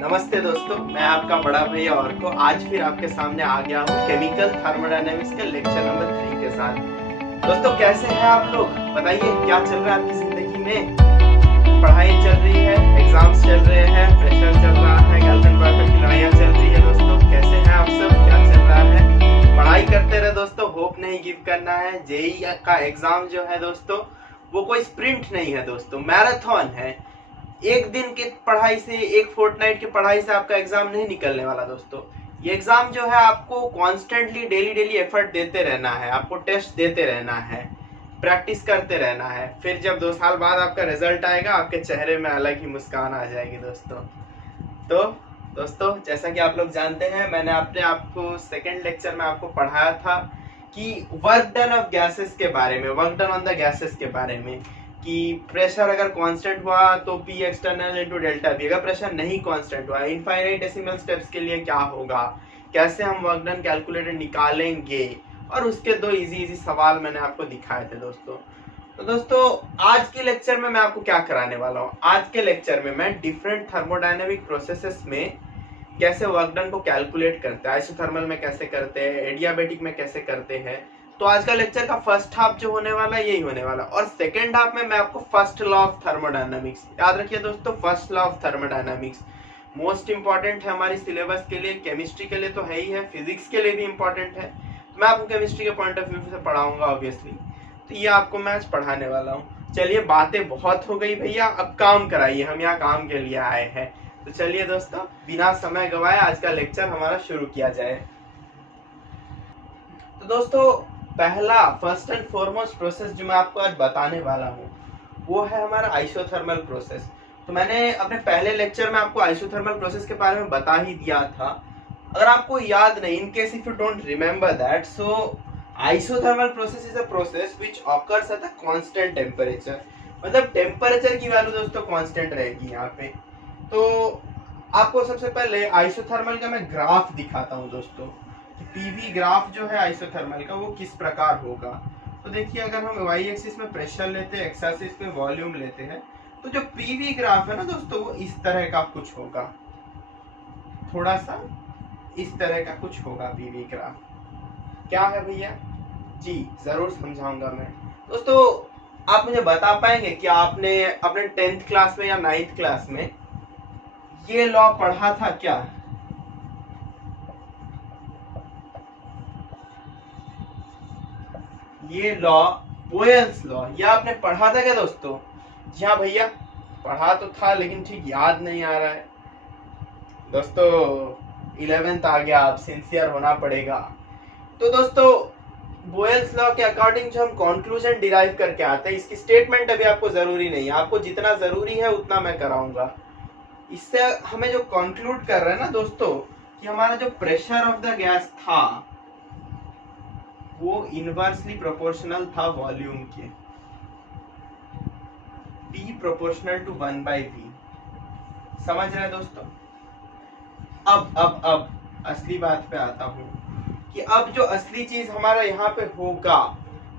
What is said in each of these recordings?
नमस्ते दोस्तों, मैं आपका बड़ा भैया और को आज फिर आपके सामने आ गया हूँ केमिकल थर्मोडायनेमिक्स के लेक्चर नंबर 3 के साथ। दोस्तों कैसे हैं आप लोग? बताइए क्या चल रहा है आपकी जिंदगी में? पढ़ाई चल रही है, एग्जाम्स चल रहे हैं, प्रेशर चल रहा है, गर्लफ्रेंड बॉयफ्रेंड की लड़ाइयाँ चल रही है। दोस्तों कैसे हैं आप सब? क्या चल रहा है? पढ़ाई करते रहे दोस्तों, होप नहीं गिव करना है। जेईई का एग्जाम जो है दोस्तों, वो कोई स्प्रिंट नहीं है दोस्तों, मैराथन है। एक दिन की पढ़ाई से, एक फोर्टनाइट की पढ़ाई से आपका एग्जाम नहीं निकलने वाला दोस्तों। ये एग्जाम जो है आपको कॉन्स्टेंटली डेली डेली एफर्ट देते रहना है, आपको टेस्ट देते रहना है, प्रैक्टिस करते रहना है। फिर जब 2 साल बाद आपका रिजल्ट आएगा, आपके चेहरे में अलग ही मुस्कान आ जाएगी दोस्तों। तो दोस्तों जैसा कि आप लोग जानते हैं, मैंने अपने आपको सेकेंड लेक्चर में आपको पढ़ाया था कि वर्क डन ऑफ गैसेस के बारे में, work done on the gases के बारे में, कि प्रेशर अगर कांस्टेंट हुआ तो P external into delta P, अगर प्रेशर नहीं कांस्टेंट हुआ इनफाइनाइट डेसिमल स्टेप्स के लिए क्या होगा, कैसे हम वर्क डन कैलकुलेटर निकालेंगे, और उसके दो इजी सवाल मैंने आपको दिखाए थे दोस्तों। तो दोस्तों आज के लेक्चर में मैं आपको क्या कराने वाला हूँ, आज के लेक्चर में मैं डिफरेंट थर्मोडायनेमिक प्रोसेसेस में कैसे वर्क डन को कैलकुलेट करते हैं, आइसोथर्मल में कैसे करते हैं, एडियाबेटिक में कैसे करते हैं। तो आज का लेक्चर का फर्स्ट हाफ जो होने वाला है यही होने वाला, और सेकंड हाफ में मैं आपको फर्स्ट लॉ ऑफ थर्मोडायनामिक्स, याद रखिए दोस्तों, first law of thermodynamics most important है हमारी सिलेबस के लिए, केमिस्ट्री के लिए तो है ही है, फिजिक्स के लिए भी इंपॉर्टेंट है। तो मैं आपको केमिस्ट्री के पॉइंट ऑफ व्यू से पढ़ाऊंगा ऑब्वियसली, तो ये आपको मैं आज पढ़ाने वाला हूँ। चलिए बातें बहुत हो गई भैया, अब काम कराइए, हम यहाँ काम के लिए आए हैं। तो चलिए दोस्तों बिना समय गवाए आज का लेक्चर हमारा शुरू किया जाए। तो दोस्तों पहला फर्स्ट एंड फॉरमोस्ट प्रोसेस जो मैं आपको आज बताने वाला हूँ वो है हमारा आइसोथर्मल प्रोसेस। तो मैंने अपने पहले लेक्चर में आपको आइसोथर्मल प्रोसेस के बारे में बता ही दिया था। अगर आपको याद नहीं, in case if you don't remember that, so isothermal process is a process which occurs at a constant temperature. मतलब टेम्परेचर की वैल्यू दोस्तों कांस्टेंट रहेगी यहाँ पे। तो आपको सबसे पहले आइसोथर्मल का मैं ग्राफ दिखाता हूँ दोस्तों, पीवी ग्राफ जो है आइसोथर्मल का वो किस प्रकार होगा। तो देखिए अगर हम वाई एक्सिस में प्रेशर लेते हैं, एक्स एक्सिस में वॉल्यूम लेते हैं, तो जो पीवी ग्राफ है ना दोस्तों वो इस तरह का कुछ होगा, थोड़ा सा इस तरह का कुछ होगा पीवी ग्राफ। क्या है भैया? जी जरूर समझाऊंगा मैं। दोस्तों आप मुझे बता पाएंगे कि आपने अपने 10th क्लास में या 9th क्लास में ये लॉ पढ़ा था क्या? ये लॉ, बोयल्स लॉ, ये आपने पढ़ा था क्या दोस्तों? जी हाँ भैया पढ़ा तो था, लेकिन ठीक याद नहीं आ रहा है दोस्तों। 11th आ गया, आप सिंसियर होना पड़ेगा। तो दोस्तों बोयल्स लॉ के अकॉर्डिंग जो हम कंक्लूजन डिराइव करके आते हैं, इसकी स्टेटमेंट अभी आपको जरूरी नहीं है, आपको जितना जरूरी है उतना मैं कराऊंगा। इससे हमें जो कंक्लूड कर रहे हैं ना दोस्तों कि हमारा जो प्रेशर ऑफ द गैस था वो इनवर्सली प्रोपोर्शनल था वॉल्यूम के, P प्रोपोर्शनल टू 1/V। समझ रहे हैं दोस्तों? अब असली बात पे आता हूँ कि अब जो असली चीज हमारा यहाँ पे होगा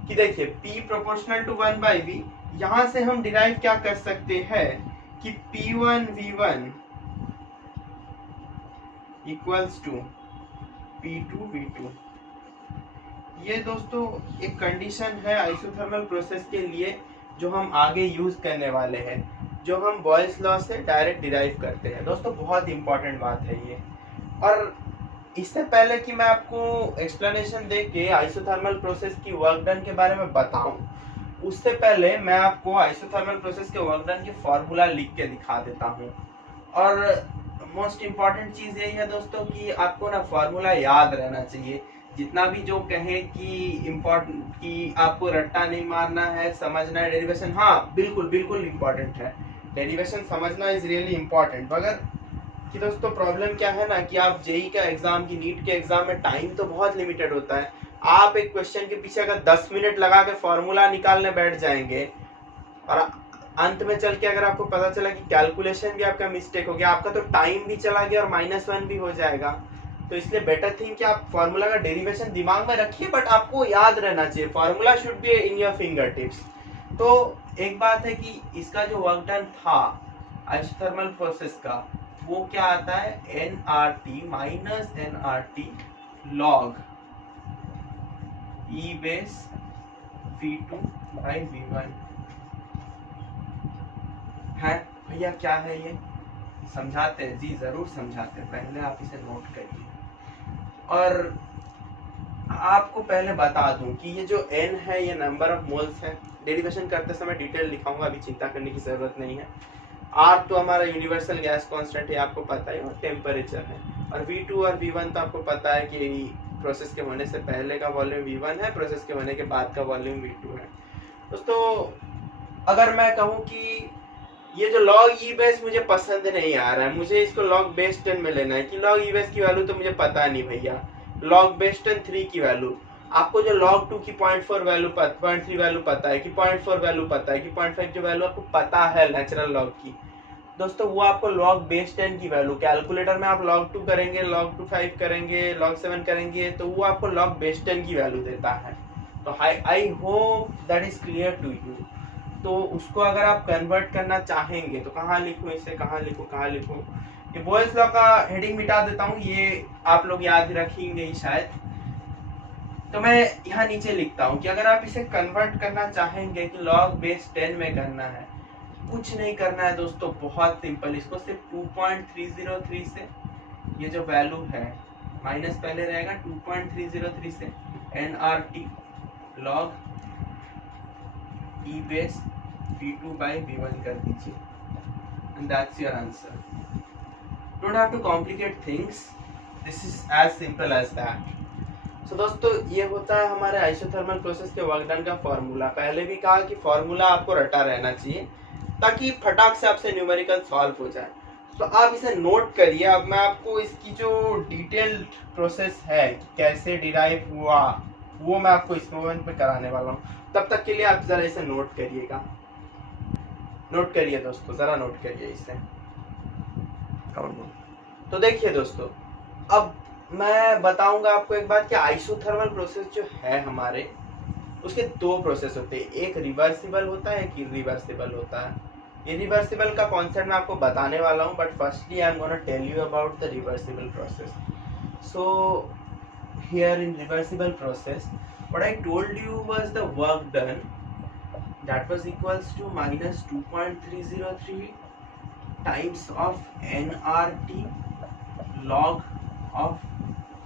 कि देखिए P प्रोपोर्शनल टू 1/V, यहाँ से हम डिराइव क्या कर सकते हैं कि P1V1 इक्वल्स टू P2V2। ये दोस्तों एक कंडीशन है आइसोथर्मल प्रोसेस के लिए जो हम आगे यूज करने वाले हैं, जो हम बॉयल्स लॉ से डायरेक्ट डिराइव करते हैं। दोस्तों बहुत इंपॉर्टेंट बात है ये। और इससे पहले कि मैं आपको एक्सप्लेनेशन दे के आइसोथर्मल प्रोसेस की वर्क डन के बारे में बताऊं, उससे पहले मैं आपको आइसोथर्मल प्रोसेस के वर्क डन की फॉर्मूला लिख के दिखा देता हूं। और मोस्ट इम्पॉर्टेंट चीज यही है दोस्तों कि आपको ना फॉर्मूला याद रहना चाहिए। जितना भी जो कहे कि इम्पोर्टेंट, कि आपको रट्टा नहीं मारना है, समझना है डेरिवेशन, हाँ बिल्कुल बिल्कुल इम्पोर्टेंट है, डेरिवेशन समझना इज रियली इम्पोर्टेंट। मगर कि दोस्तों प्रॉब्लम क्या है ना कि आप जेई का एग्जाम की, नीट के एग्जाम में टाइम तो बहुत लिमिटेड होता है। आप एक क्वेश्चन के पीछे अगर 10 मिनट लगा के फॉर्मूला निकालने बैठ जाएंगे और अंत में चल के अगर आपको पता चला कि कैलकुलेशन भी आपका मिस्टेक हो गया, आपका तो टाइम भी चला गया और -1 भी हो जाएगा। तो इसलिए बेटर थिंग कि आप फॉर्मूला का डेरिवेशन दिमाग में रखिए, बट आपको याद रहना चाहिए, formula should be in your finger tips. तो एक बात है कि इसका जो वर्क डन था आइसोथर्मल प्रोसेस का, वो क्या आता है, nRT minus nRT log E base V2 by V1 है। भैया क्या है ये, समझाते हैं जी, जरूर समझाते हैं, पहले आप इसे नोट करिए। और आपको पहले बता दूं कि ये जो n है ये नंबर ऑफ मोल्स है। डेरिवेशन करते समय डिटेल लिखाऊंगा, अभी चिंता करने की जरूरत नहीं है। R तो हमारा यूनिवर्सल गैस कांस्टेंट है, आपको पता है, और टेम्परेचर है। और V2 और V1 तो आपको पता है कि प्रोसेस के होने से पहले का वॉल्यूम V1 है, प्रोसेस के होने के बाद का वॉल्यूम V2 है। दोस्तों अगर मैं कहूँ कि ये जो log E बेस मुझे पसंद नहीं आ रहा है, मुझे इसको log बेस 10 में लेना है, कि log E बेस की वैल्यू तो मुझे पता नहीं भैया, log बेस 10 3 की वैल्यू, आपको जो log 2 की 0.4 वैल्यू 0.3 वैल्यू पता है, कि 0.4 वैल्यू पता है, कि 0.5 जो वैल्यू आपको पता है नेचुरल log की, दोस्तों वो आपको log बेस 10 की वैल्यू, कैलकुलेटर में आप log 2 करेंगे, log 2 5 करेंगे, log 7 करेंगे, तो वो आपको log बेस 10 की वैल्यू देता है। तो I hope that is clear to you. तो उसको अगर आप कन्वर्ट करना चाहेंगे तो कहाँ लिखूं इसे, कहाँ लिखूं, ये बॉयल्स लॉ का हेडिंग मिटा देता हूँ, ये आप लोग याद रखेंगे ही शायद। तो मैं यहाँ नीचे लिखता हूँ कि अगर आप इसे कन्वर्ट करना चाहेंगे कि log बेस 10 में करना है, कुछ नहीं करना है दोस्तों, बहुत सिंपल, इसको सिर्फ 2.303 से ये जो वैल्यू है माइनस पहले रहेगा 2.303 से nRT log E base V2 by V1 कर दीजिए, and that's your answer. Don't have to complicate things, this is as simple as that. So दोस्तों ये होता है हमारे आइसोथर्मल प्रोसेस के वर्क डन का फॉर्मूला। पहले भी कहा कि फॉर्मूला आपको रटा रहना चाहिए ताकि फटाक से आपसे न्यूमेरिकल सॉल्व हो जाए। तो आप इसे नोट करिए। अब मैं आपको इसकी जो डिटेल्ड प्रोसेस है कैसे डिराइव हुआ वो मैं आपको इस मोमेंट में कराने वाला हूँ। तब तक के लिए आप जरा इसे नोट करिएगा, नोट करिए दोस्तों, जरा नोट करिए इसे। तो देखिए दोस्तों, अब मैं बताऊंगा आपको एक बात कि आइसोथर्मल प्रोसेस जो है हमारे, उसके दो प्रोसेस होते हैं, एक रिवर्सिबल होता है, एक इरिवर्सिबल होता है। ये रिवर्सिबल का कॉन्सेप्ट मैं आपको बताने वाला हूँ, but firstly I am gonna tell you about the reversible process. So here in reversible process what I told you was the work done that was equals to minus 2.303 times of nRT log of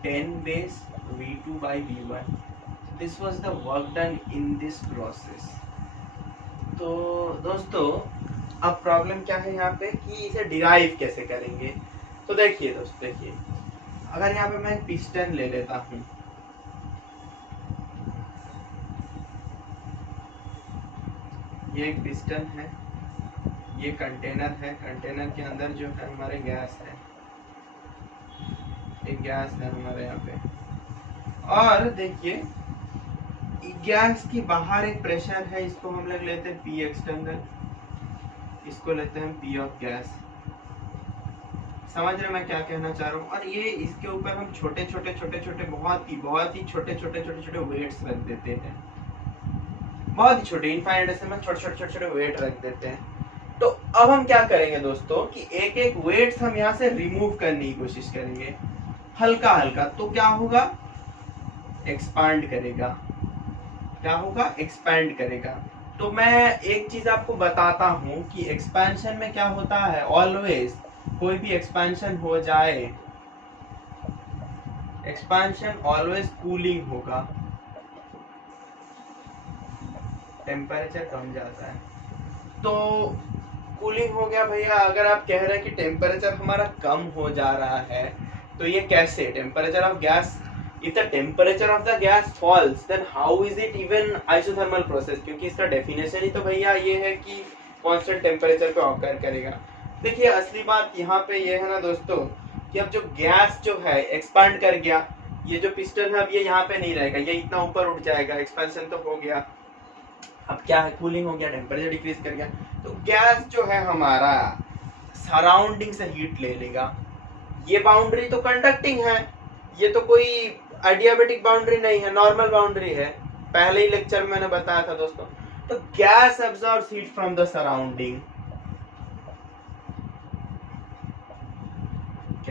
10 base V2 by V1. This was the work done in this process. तो दोस्तों अब problem क्या है यहाँ पे कि इसे derive कैसे करेंगे। तो देखिए दोस्तों, देखिए अगर यहाँ पे मैं एक पिस्टन ले लेता हूँ, ये एक पिस्टन है, ये कंटेनर है, कंटेनर के अंदर जो है हमारे गैस है, एक गैस है हमारे यहाँ पे, और देखिए गैस की बाहर एक प्रेशर है, इसको हम लोग लेते हैं P एक्सटर्नल, इसको लेते हैं P ऑफ गैस। समझ रहे मैं क्या कहना चाह रहा हूँ। और ये इसके ऊपर हम छोटे छोटे बहुत ही छोटे वेट्स रख देते हैं, बहुत ही छोटे, इनफाइनाइट डेसिमल छोटे वेट रख देते हैं। तो अब हम क्या करेंगे दोस्तों कि एक एक वेट्स हम यहाँ से रिमूव करने की कोशिश करेंगे हल्का हल्का। तो क्या होगा, एक्सपांड करेगा, क्या होगा, एक्सपैंड करेगा। तो मैं एक चीज आपको बताता हूं कि एक्सपेंशन में क्या होता है, ऑलवेज कोई भी एक्सपेंशन हो जाए, एक्सपेंशन ऑलवेज कूलिंग होगा, टेम्परेचर कम जाता है। तो कूलिंग हो गया भैया। अगर आप कह रहे हैं कि टेम्परेचर हमारा कम हो जा रहा है, तो ये कैसे, temperature of gas, if the temperature of the gas falls then how is it even isothermal process, क्योंकि इसका डेफिनेशन ही तो भैया ये है कि कांस्टेंट टेम्परेचर पे ऑकर करेगा। देखिए असली बात यहाँ पे ये है ना दोस्तों कि अब जो गैस जो है एक्सपांड कर गया, ये जो पिस्टन है अब ये यहाँ पे नहीं रहेगा, ये इतना ऊपर उठ जाएगा, एक्सपेंशन तो हो गया। अब क्या है, कूलिंग हो गया, टेम्परेचर डिक्रीज कर गया, तो गैस जो है हमारा सराउंडिंग से हीट ले लेगा। ये बाउंड्री तो कंडक्टिंग है, ये तो कोई एडियाबेटिक बाउंड्री नहीं है, नॉर्मल बाउंड्री है, पहले ही लेक्चर में मैंने बताया था दोस्तों। तो gas absorbs heat from the surrounding,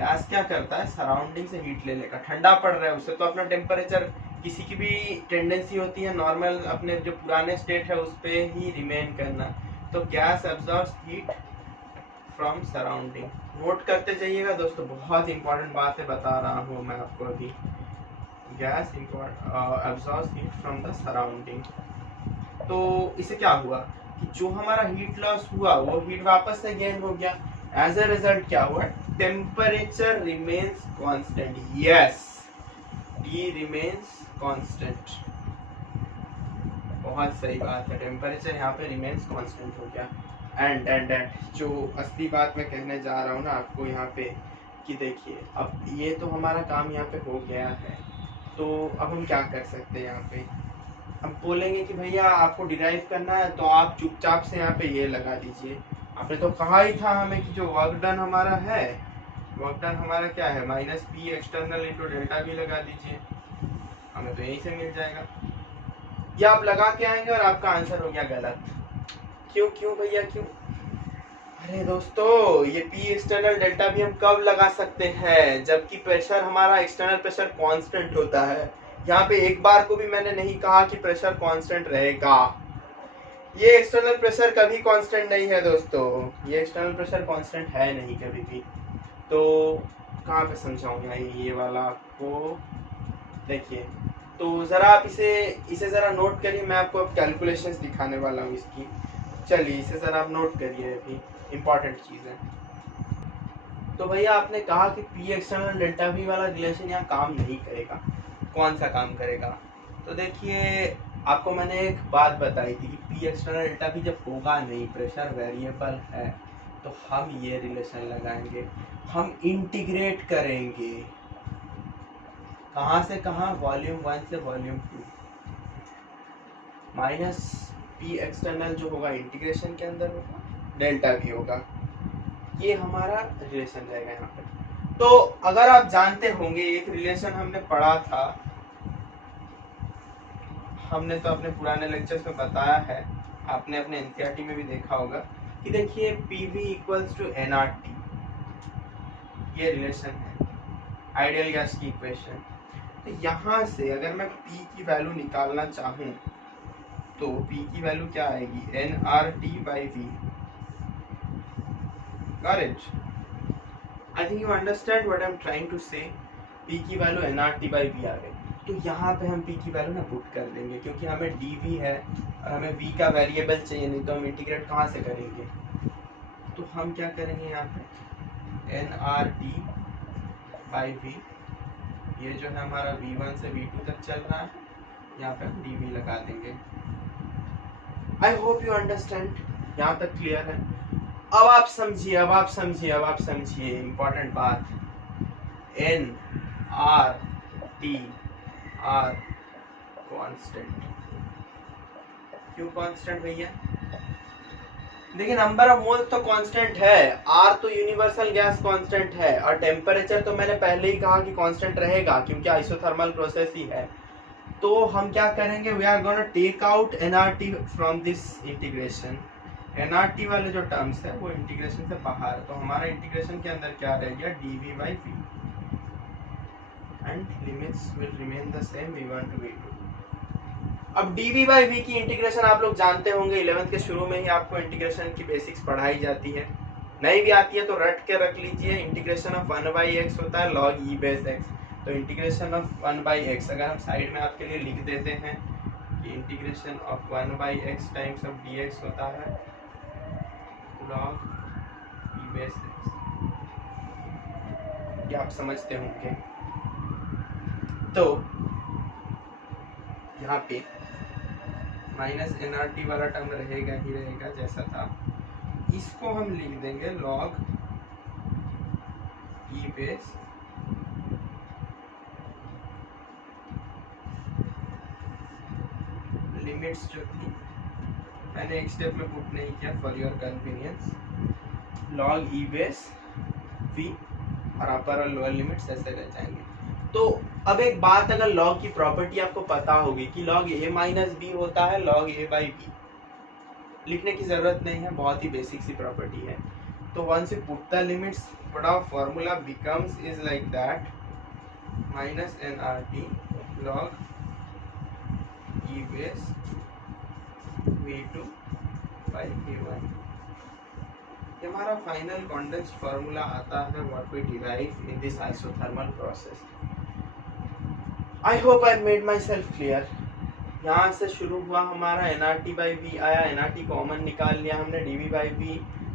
gas क्या करता है, सराउंडिंग से हीट ले लेगा। ठंडा पड़ रहा है उससे तो अपना टेम्परेचर, किसी की भी टेंडेंसी होती है नॉर्मल अपने जो पुराने स्टेट है उस पे ही रिमेन करना। तो gas absorbs heat from surrounding. Note करते जाइएगा दोस्तों, बहुत इंपॉर्टेंट बात है बता रहा हूँ मैं आपको अभी। Gas absorbs heat from the surrounding. तो इससे क्या हुआ कि जो हमारा हीट लॉस हुआ वो हीट वापस से गेन हो गया। एज अ रिजल्ट क्या हुआ, temperature remains constant. Yes, T remains constant. बहुत सही बात है, टेम्परेचर यहाँ पे रिमेन्स कांस्टेंट हो गया। एंड जो असली बात मैं कहने जा रहा हूँ ना आपको यहाँ पे, कि देखिए अब ये तो हमारा काम यहाँ पे हो गया है। तो अब हम क्या कर सकते हैं यहाँ पे, हम बोलेंगे कि भैया आपको डिराइव करना है तो आप चुपचाप से यहाँ पे ये लगा दीजिए। आपने तो कहा ही था हमें कि जो वर्क डन हमारा है, वर्क डन हमारा क्या है, minus P external into delta भी लगा दीजिए, हमें तो यहीं से मिल जाएगा। या आप लगा के आएंगे और आपका आंसर हो गया गलत। क्यों भैया क्यों? अरे दोस्तों, ये पी एक्सटर्नल डेल्टा भी हम कब लगा सकते हैं, जबकि प्रेशर हमारा एक्सटर्नल प्रेशर कांस्टेंट होता है। यहाँ पे एक बार को भी मैंने नहीं कहा कि प्रेशर कांस्टेंट रहेगा। ये एक्सटर्नल प्रेशर कभी कांस्टेंट नहीं है दोस्तों, ये एक्सटर्नल प्रेशर कांस्टेंट है नहीं कभी भी। तो कहाँ पे समझाऊंगा ये वाला आपको, देखिए तो जरा आप इसे जरा नोट करिए। मैं आपको अब कैलकुलेशंस दिखाने वाला हूँ इसकी। चलिए इसे जरा आप नोट करिए, अभी इंपॉर्टेंट चीज़ है। तो भैया आपने कहा कि पी एक्सटर्नल डेल्टा वी वाला रिलेशन यहाँ काम नहीं करेगा। कौन सा काम करेगा? तो देखिए आपको मैंने एक बात बताई थी कि पी एक्सटर्नल डेल्टा वी जब होगा नहीं, प्रेशर वेरिएबल है, तो हम ये रिलेशन लगाएंगे, हम इंटीग्रेट करेंगे। कहाँ से कहाँ? वॉल्यूम 1 से वॉल्यूम 2। माइनस पी एक्सटर्नल जो होगा इंटीग्रेशन के अंदर होगा, डेल्टा वी होगा। ये हमारा रिलेशन रहेगा यहाँ पे। तो अगर आप जानते होंगे, एक रिलेशन हमने पढ़ा था, हमने तो अपने पुराने लेक्चर्स में बताया है, आपने अपने एनसीईआरटी में भी देखा होगा कि देखिए पीवी इक्वल्स टू एनआरटी, ये रिलेशन है आइडियल गैस की इक्वेशन। तो यहाँ से अगर मैं P की वैल्यू निकालना चाहूँ तो P की वैल्यू क्या आएगी, nRT/V। Got it? I think you understand what I'm trying to say. P की वैल्यू nRT/V आ गई। तो यहाँ पे हम P की वैल्यू ना पुट कर देंगे, क्योंकि हमें dV है और हमें V का वेरिएबल चाहिए, नहीं तो हम इंटीग्रेट कहाँ से करेंगे। तो हम क्या करेंगे यहाँ पे nRT/V, ये जो है हमारा V1 से V2 तक चल रहा है, यहाँ पे हम dV लगा देंगे। आई होप यू अंडरस्टैंड, यहाँ तक क्लियर है। अब आप समझिए इंपॉर्टेंट बात, N R T R constant. क्यों कांस्टेंट भैया? देखिए नंबर ऑफ मोल्स तो कांस्टेंट है, R तो यूनिवर्सल गैस कांस्टेंट है, और टेम्परेचर तो मैंने पहले ही कहा कि कांस्टेंट रहेगा क्योंकि आइसोथर्मल प्रोसेस ही है। तो हम क्या करेंगे, we are gonna take out nRT from this integration. nRT वाले जो टर्म्स है वो इंटीग्रेशन से बाहर, तो हमारा इंटीग्रेशन के अंदर क्या रह गया, dV/V, and limits will remain the same V1 to V2। अब dV/V की इंटीग्रेशन आप लोग जानते होंगे, 11th के शुरू में ही आपको इंटीग्रेशन की बेसिक्स पढ़ाई जाती है। नहीं भी आती है तो रट के रख लीजिए, इंटीग्रेशन ऑफ 1/x होता है log e base x। तो इंटीग्रेशन ऑफ 1/x अगर हम साइड में आपके लिए लिख देते हैं कि integration of 1/x times of dx होता है log e base x, ये आप समझते होंगे। तो यहाँ पे माइनस nRT वाला टर्म रहेगा ही रहेगा जैसा था, इसको हम लिख देंगे log e base लिमिट्स जो थी, मैंने एक स्टेप में पुट नहीं किया for your convenience, log e base v, और अपर और लोअर लिमिट्स ऐसे रह जाएंगे। तो अब एक बात, अगर log की प्रॉपर्टी आपको पता होगी कि log a माइनस b होता है log a/b, लिखने की जरूरत नहीं है, बहुत ही बेसिक सी प्रॉपर्टी है। तो once you put the limits, what our formula becomes is like that, minus nRT log E base V2 by V1। ये हमारा फाइनल कॉन्डेंस्ड फार्मूला आता है what we derive in this isothermal process. I hope I made myself clear. यहाँ से शुरू हुआ हमारा nRT by V आया, nRT कॉमन निकाल लिया हमने, dV by V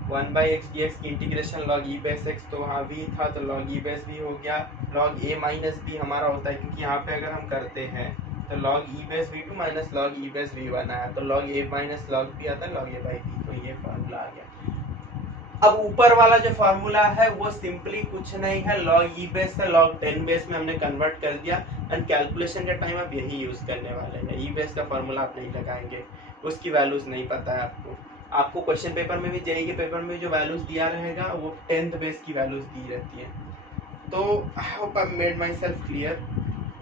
1/x dx की integration log e base x, तो वहाँ v था तो log e बेस v हो गया, log a माइनस b हमारा होता है क्योंकि यहाँ पे अगर हम करते हैं तो log e base v2 minus log e base v1 आया, तो log a minus log b आता है log a by b, तो ये फार्मूला आ गया। अब ऊपर वाला जो फार्मूला है वो सिंपली कुछ नहीं है, log e बेस से log 10 बेस में हमने कन्वर्ट कर दिया, एंड कैलकुलेशन के टाइम आप यही यूज करने वाले हैं। ई बेस का फार्मूला आप नहीं लगाएंगे, उसकी वैल्यूज नहीं पता है आपको क्वेश्चन पेपर में भी, जेईई के पेपर में जो वैल्यूज दिया रहेगा वो 10th बेस की वैल्यूज दी रहती है। तो I hope I made myself clear.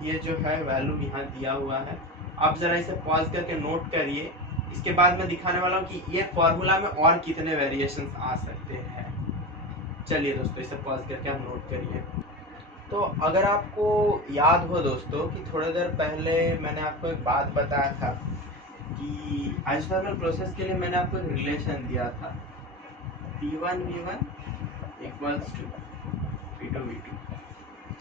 ये जो है वैल्यू यहाँ दिया हुआ है, आप जरा इसे पॉज करके नोट करिए, इसके बाद मैं दिखाने वाला हूँ कि ये फॉर्मूला में और कितने वेरिएशंस आ सकते हैं। चलिए दोस्तों इसे पॉज करके आप नोट करिए। तो अगर आपको याद हो दोस्तों कि थोड़ी देर पहले मैंने आपको एक बात बताया था कि आइसोथर्मल प्रोसेस के लिए मैंने आपको एक रिलेशन दिया था, P1 V1 equals to P2 V2।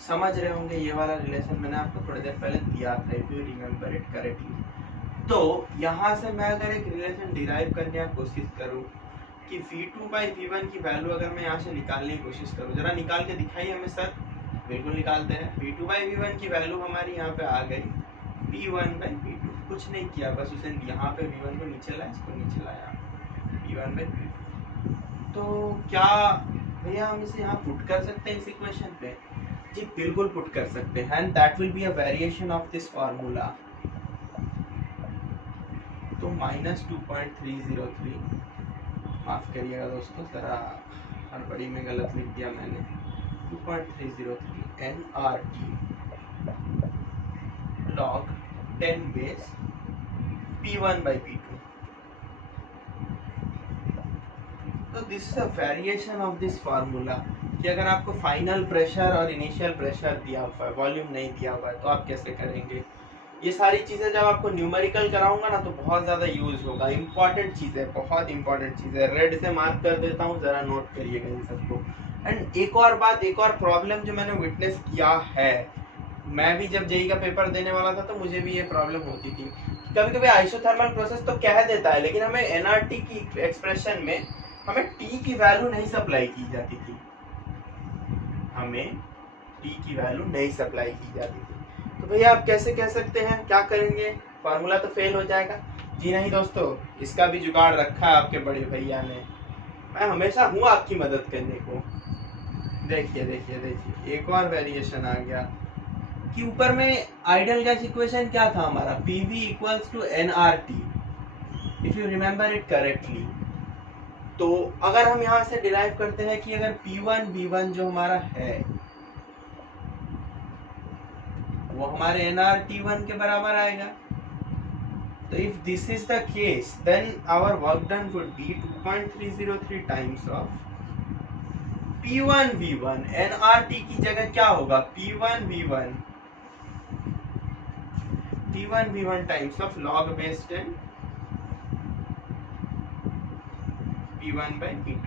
समझ रहे होंगे ये वाला रिलेशन मैंने आपको थोड़ी देर पहले दिया था, if you remember it correctly. तो यहाँ से मैं अगर एक रिलेशन डिराइव करने की कोशिश करूँ कि V2 by V1 की वैल्यू अगर मैं यहाँ से निकालने की कोशिश करूँ, जरा निकाल के दिखाइए हमें सर। बिल्कुल निकालते हैं। V2 by V1 की वैल्यू हमारी यहाँ पे आ गई P1 by P2। कुछ नहीं किया, बस उसे यहाँ पे V1 को नीचे लाया, इसको नीचे लाया, P1 by P2। तो क्या भैया हम इसे यहाँ पुट कर सकते हैं इस इक्वेशन पे? जी बिल्कुल पुट कर सकते हैं, and that will be a variation of this formula. तो -2.303, माफ करिएगा दोस्तों जरा हड़बड़ी में गलत लिख दिया मैंने, 2.303 nRT log 10 base P1 by P2। तो this is a variation of this formula कि अगर आपको फाइनल प्रेशर और इनिशियल प्रेशर दिया हुआ है, वॉल्यूम नहीं दिया हुआ है, तो आप कैसे करेंगे? ये सारी चीज़ें जब आपको न्यूमेरिकल कराऊंगा ना तो बहुत ज़्यादा यूज होगा। इंपॉर्टेंट चीज़ है, बहुत इंपॉर्टेंट चीज़ है, रेड से मार्क कर देता हूँ, ज़रा नोट करिएगा इन सबको। एंड एक और बात, एक और प्रॉब्लम जो मैंने विटनेस किया है, मैं भी जब जेईई का पेपर देने वाला था तो मुझे भी ये प्रॉब्लम होती थी। कभी कभी आइसोथर्मल प्रोसेस तो कह देता है, लेकिन हमें एनआरटी की एक्सप्रेशन में हमें टी की वैल्यू नहीं सप्लाई की जाती थी, हमें टी की वैल्यू नहीं सप्लाई की जाती थी। तो भैया आप कैसे कह सकते हैं, क्या करेंगे? फार्मूला तो फेल हो जाएगा। जी नहीं दोस्तों, इसका भी जुगाड़ रखा है आपके बड़े भैया ने, मैं हमेशा हूँ आपकी मदद करने को। देखिए देखिए देखिए, एक और वेरिएशन आ गया कि ऊपर में आइडियल गैस इक्वेशन क्या था हमारा, PV equals to nRT, if you remember it correctly. तो अगर हम यहाँ से डिराइव करते हैं कि अगर P1 V1 जो हमारा है वो हमारे nRT1 के बराबर आएगा, तो if this is the case then our work done would be 2.303 times of P1 V1। nRT की जगह क्या होगा, P1 V1 times of log base 10 P1 by P2।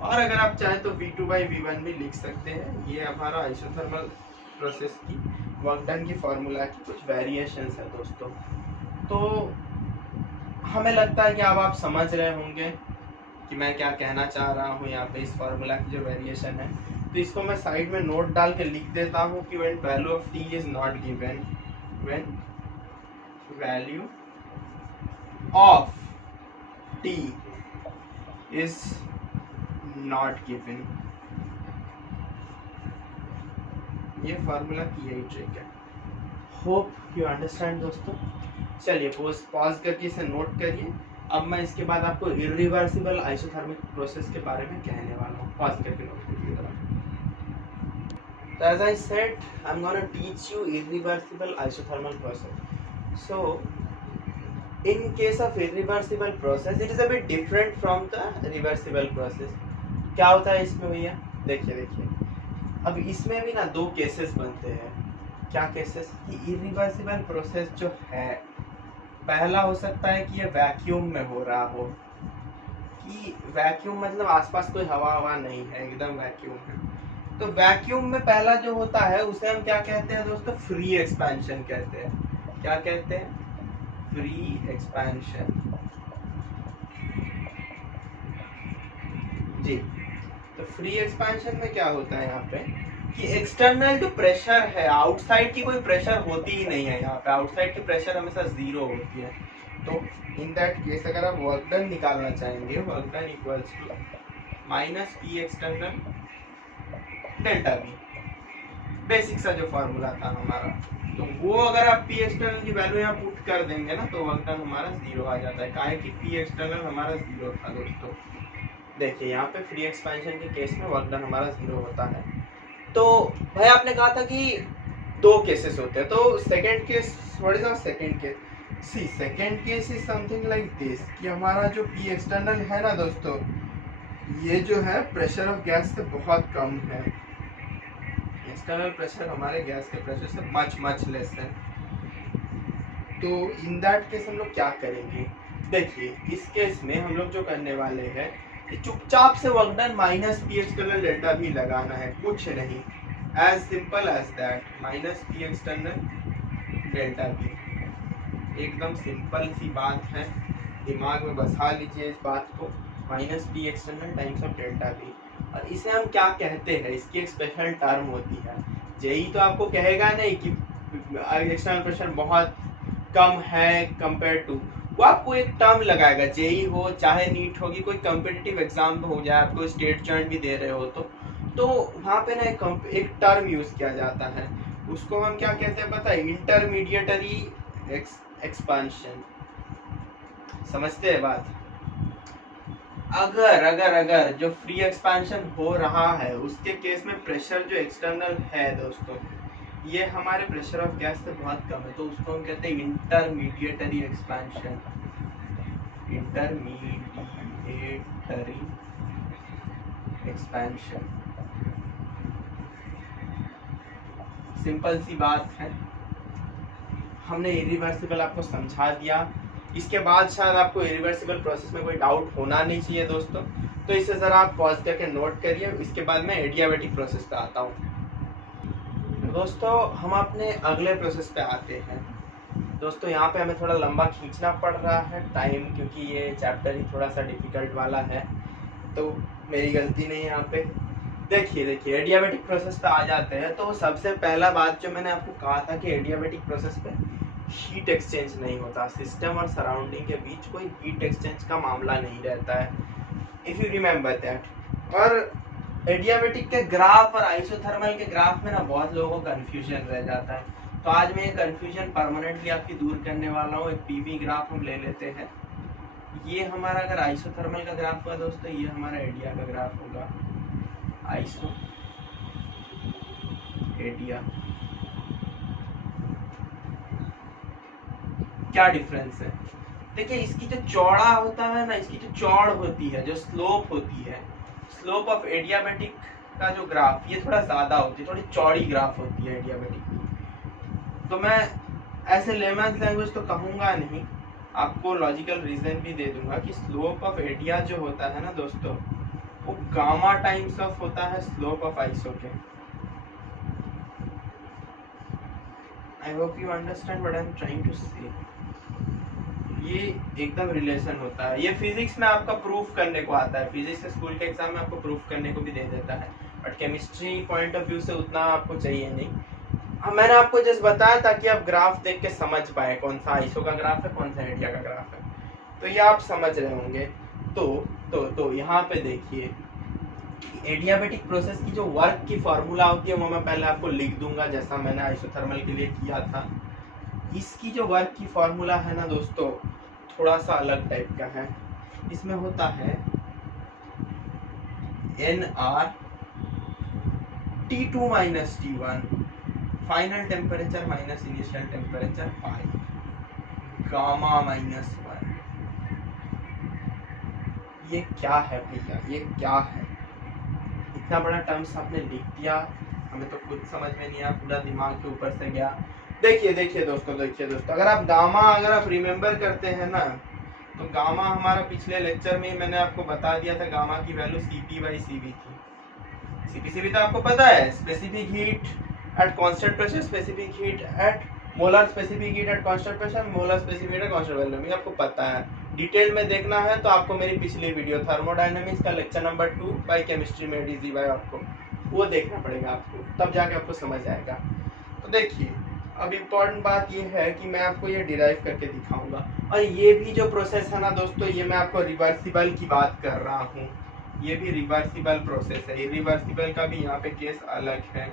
और अगर आप चाहें तो V2 by V1 भी लिख सकते हैं। ये हमारा आइसोथर्मल प्रोसेस की वर्क डन की फॉर्मूला की कुछ वेरिएशंस है दोस्तों। तो हमें लगता है कि अब आप समझ रहे होंगे कि मैं क्या कहना चाह रहा हूँ यहाँ पे। इस फार्मूला की जो वेरिएशन है तो इसको मैं साइड में नोट डाल के लिख देता हूँ कि when value of T is not given, when value of T is not given, ये फार्मूला की यही ट्रिक है। होप यू अंडरस्टैंड दोस्तों। चलिए पॉज करके इसे नोट करिए। अब मैं इसके बाद आपको इरिवर्सिबल आइसोथर्मिक प्रोसेस के बारे में कहने वाला हूँ, पॉज करके नोट करिएगा। So as I said, I'm gonna teach you irreversible isothermal process. So In case of irreversible process, it is a bit different from the reversible process. क्या होता है इसमें भैया, देखिए देखिए, अब इसमें भी ना दो केसेस बनते हैं। क्या केसेस? कि इरिवर्सिबल प्रोसेस जो है, पहला हो सकता है कि ये वैक्यूम में हो रहा हो, कि वैक्यूम मतलब आसपास कोई हवा हवा नहीं है, एकदम वैक्यूम है। तो वैक्यूम में पहला जो होता है उसे हम क्या कहते हैं दोस्तों? फ्री एक्सपेंशन कहते हैं। क्या कहते हैं? फ्री एक्सपेंशन जी। तो फ्री एक्सपेंशन में क्या होता है यहाँ पे कि एक्सटर्नल जो प्रेशर है, आउटसाइड की कोई प्रेशर होती ही नहीं है यहाँ पे, आउटसाइड की प्रेशर हमेशा जीरो होती है। तो इन दैट केस अगर आप वर्क डन निकालना चाहेंगे, work done equals to minus P external delta B, basic सा जो फॉर्मूला था हमारा। तो वो अगर आप पी एक्सटर्नल की वैल्यू यहाँ पुट कर देंगे ना, तो वर्क डन हमारा जीरो आ जाता है। काहे कि पी एक्सटर्नल हमारा जीरो था दोस्तों। देखिए यहाँ पे फ्री एक्सपेंशन के केस में वर्क डन हमारा जीरो होता है। तो भाई आपने कहा था कि दो केसेस होते हैं, तो second case, what is our second case? See second case is something like this, कि हमारा जो पी एक्सटर्नल है ना दोस्तों, ये जो है प्रेशर ऑफ गैस से बहुत कम है। एक्सटर्नल प्रेशर हमारे गैस के प्रेशर से मच मच लेस है। तो इन दैट केस हम लोग क्या करेंगे? देखिए इस केस में हम लोग जो करने वाले हैं, चुपचाप से work done minus P external delta भी लगाना है, कुछ नहीं, as simple as that, minus P external delta B. एकदम सिंपल सी बात है, दिमाग में बसा लीजिए इस बात को, minus P external times of delta B. और इसे हम क्या कहते हैं? इसकी एक स्पेशल टर्म होती है। जेई तो आपको कहेगा नहीं कि एक्सटर्नल प्रेशर बहुत कम है कंपेयर टू, वो आपको एक टर्म लगाएगा। जेई हो चाहे नीट होगी, कोई कम्पिटिटिव एग्जाम हो जाए, आपको स्टेट जॉइंट भी दे रहे हो तो वहाँ पे ना एक टर्म यूज किया जाता है, उसको हम क्या कहते हैं पता है? Intermediary expansion. समझते हैं बात? अगर अगर अगर जो फ्री एक्सपेंशन हो रहा है उसके केस में प्रेशर जो एक्सटर्नल है दोस्तों, ये हमारे प्रेशर ऑफ गैस से बहुत कम है, तो उसको हम कहते हैं intermediatory expansion. Intermediatory expansion, simple सी बात है। हमने इरिवर्सिबल आपको समझा दिया। इसके बाद शायद आपको इरिवर्सिबल प्रोसेस में कोई डाउट होना नहीं चाहिए दोस्तों, तो इसे जरा आप पॉज करके नोट करिए। इसके बाद मैं एडियाबेटिक प्रोसेस पे आता हूँ। दोस्तों हम अपने अगले प्रोसेस पे आते हैं। दोस्तों यहाँ पे हमें थोड़ा लंबा खींचना पड़ रहा है टाइम, क्योंकि ये चैप्टर ही थोड़ा सा डिफिकल्ट वाला है, तो मेरी गलती नहीं है यहाँ पे। देखिए एडियाबेटिक प्रोसेस पे आ जाते हैं। तो सबसे पहला बात जो मैंने आपको कहा था कि एडियाबेटिक प्रोसेस पे हीट एक्सचेंज नहीं होता, सिस्टम और सराउंडिंग के बीच कोई हीट एक्सचेंज का मामला नहीं रहता है, इफ यू रिमेम्बर दैट। और एडियाबेटिक के ग्राफ और आइसोथर्मल के ग्राफ में ना बहुत लोगों को कंफ्यूजन रह जाता है, तो आज मैं ये कंफ्यूजन परमानेंटली आपकी दूर करने वाला हूँ। एक पीवी ग्राफ हम ले लेते हैं। ये हमारा अगर आइसोथर्मल का ग्राफ हुआ दोस्तों, ये हमारा एडिया का ग्राफ होगा। आइसो एडिया, क्या डिफरेंस है? देखिए इसकी जो चौड़ा होता है ना, इसकी जो चौड़ होती है, जो स्लोप होती है, स्लोप ऑफ एडियाबेटिक का जो ग्राफ, ये थोड़ा ज्यादा होती है, थोड़ी चौड़ी ग्राफ होती है एडियाबेटिक की। तो मैं ऐसे लेमन्स लैंग्वेज तो कहूंगा नहीं, आपको लॉजिकल रीजन भी दे दूंगा कि स्लोप ऑफ एडिया जो होता है ना दोस्तों, वो गामा टाइम्स ऑफ होता है स्लोप ऑफ आइसो के। I hope you understand what I am trying to say. ये एकदम रिलेशन होता है। ये फिजिक्स में आपका प्रूफ करने को आता है, फिजिक्स के स्कूल के एग्जाम में आपको प्रूफ करने को भी दे देता है, but chemistry point of view से उतना आपको चाहिए नहीं। हाँ, मैंने आपको जस्ट बताया ताकि आप ग्राफ देख के समझ पाए कौन सा आइसो का ग्राफ है, कौन सा एडिया का ग्राफ है, तो ये आप समझ रहे होंगे। तो यहाँ पे देखिए एडियाबेटिक प्रोसेस की जो वर्क की फॉर्मूला होती है वो मैं पहले आपको लिख दूंगा, जैसा मैंने आइसोथर्मल के लिए किया था। इसकी जो वर्क की फॉर्मूला है ना दोस्तों, थोड़ा सा अलग टाइप का है। इसमें होता है NR T2 minus T1 final temperature minus initial temperature pi gamma minus 1। ये क्या है भैया, ये क्या है? इतना बड़ा टर्म्स आपने लिख दिया, हमें तो खुद समझ में नहीं आया, पूरा दिमाग के ऊपर से गया। देखिए दोस्तों, अगर आप रिमेम्बर करते हैं ना, तो गामा हमारा पिछले लेक्चर में मैंने आपको बता दिया था, गामा की वैल्यू Cp/Cv थी। Cp/Cv तो आपको पता है, specific heat at constant pressure, specific heat at molar, specific heat at constant pressure, molar specific heat at constant value, आपको पता है। डिटेल में देखना है तो आपको मेरी पिछली वीडियो थर्मोडायनेमिक्स का लेक्चर नंबर 2 बाय केमिस्ट्री में डीजी बाय आपको वो देखना पड़ेगा आपको, तब जाके आपको समझ आएगा। तो देखिए, अब इम्पोर्टेंट बात ये है कि मैं आपको ये डिराइव करके दिखाऊंगा, और ये भी जो प्रोसेस है ना दोस्तों, ये मैं आपको रिवर्सिबल की बात कर रहा हूँ। ये भी रिवर्सिबल प्रोसेस है। इरिवर्सिबल का भी यहाँ पे केस अलग है।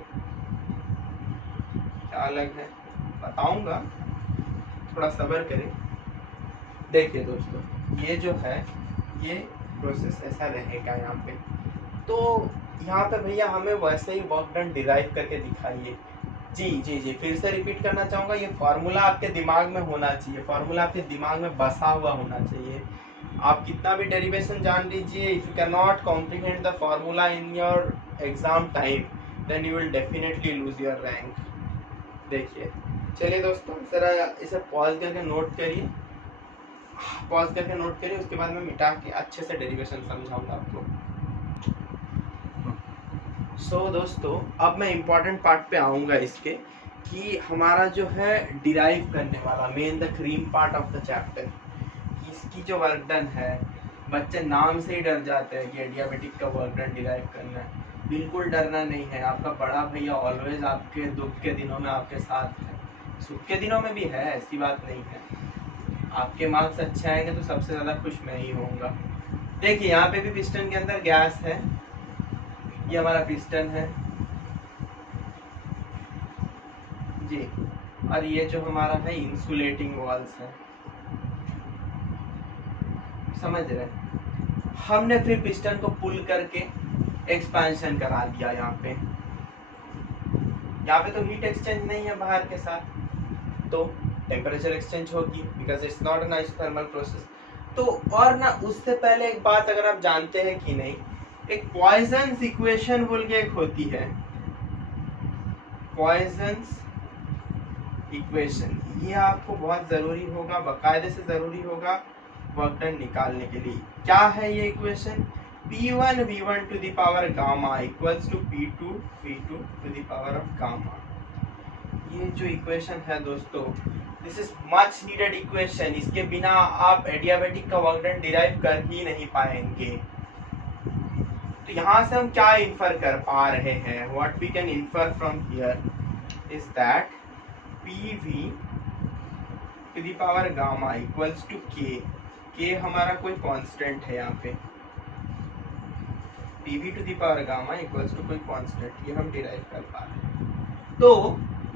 क्या अलग है बताऊंगा, थोड़ा सब्र करें। देखिए दोस्तों, ये जो है ये प्रोसेस ऐसा रहेगा यहाँ पे। तो यहाँ पे भैया हमें वैसे ही वर्क डन डिराइव करके दिखाइए। जी फिर से रिपीट करना चाहूँगा, ये फार्मूला आपके दिमाग में होना चाहिए, फार्मूला आपके दिमाग में बसा हुआ होना चाहिए। आप कितना भी डेरिवेशन जान लीजिए, if you can not comprehend the formula in your exam time, then you will definitely lose your rank. देखिए, चलिए दोस्तों, जरा इसे पॉज करके नोट करिए, उसके बाद मैं मिटा के अच्छे से डेरिवेशन समझाऊंगा आपको। दोस्तों, अब मैं इम्पोर्टेंट पार्ट पे आऊंगा इसके, कि हमारा जो है डिराइव करने वाला main the cream part of the chapter, इसकी जो वर्क डन है, बच्चे नाम से ही डर जाते हैं कि एडियाबेटिक का वर्क डन डिराइव करना है। बिल्कुल डरना नहीं है, आपका बड़ा भैया ऑलवेज आपके दुख के दिनों में आपके साथ है, सुख के दिनों में भी है, ऐसी बात नहीं है। आपके मार्क्स अच्छे आएंगे तो सबसे ज़्यादा खुश मैं ही होऊंगा। देखिए, यहाँ पे भी पिस्टन के अंदर गैस है, ये हमारा पिस्टन है जी, और ये जो हमारा है इंसुलेटिंग वॉल्स है, समझ रहे हैं। हमने फिर पिस्टन को पुल करके एक्सपेंशन करा दिया। यहाँ पे तो हीट एक्सचेंज नहीं है बाहर के साथ, तो टेम्परेचर एक्सचेंज होगी, because it's not an isothermal process. तो और ना, उससे पहले एक बात अगर आप जानते हैं कि नहीं, एक पॉइजन्स इक्वेशन बोल के एक होती है, पॉइजन्स इक्वेशन। ये आपको बहुत जरूरी होगा, बाकायदे से जरूरी होगा वर्क डन निकालने के लिए। क्या है ये equation? P1 V1 to the power gamma equals to P2 V2 to the power of gamma। ये जो इक्वेशन है दोस्तों, this is much needed equation. इसके बिना आप एडियाबेटिक का वर्क डन डिराइव कर ही नहीं पाएंगे। तो यहाँ से हम क्या इन्फर कर पा रहे हैं? What we can infer from here is that PV to the power gamma equals to K हमारा कोई कांस्टेंट है यहाँ पे, PV to the power gamma equals to कोई कांस्टेंट, ये हम डिराइव कर पा रहे हैं। तो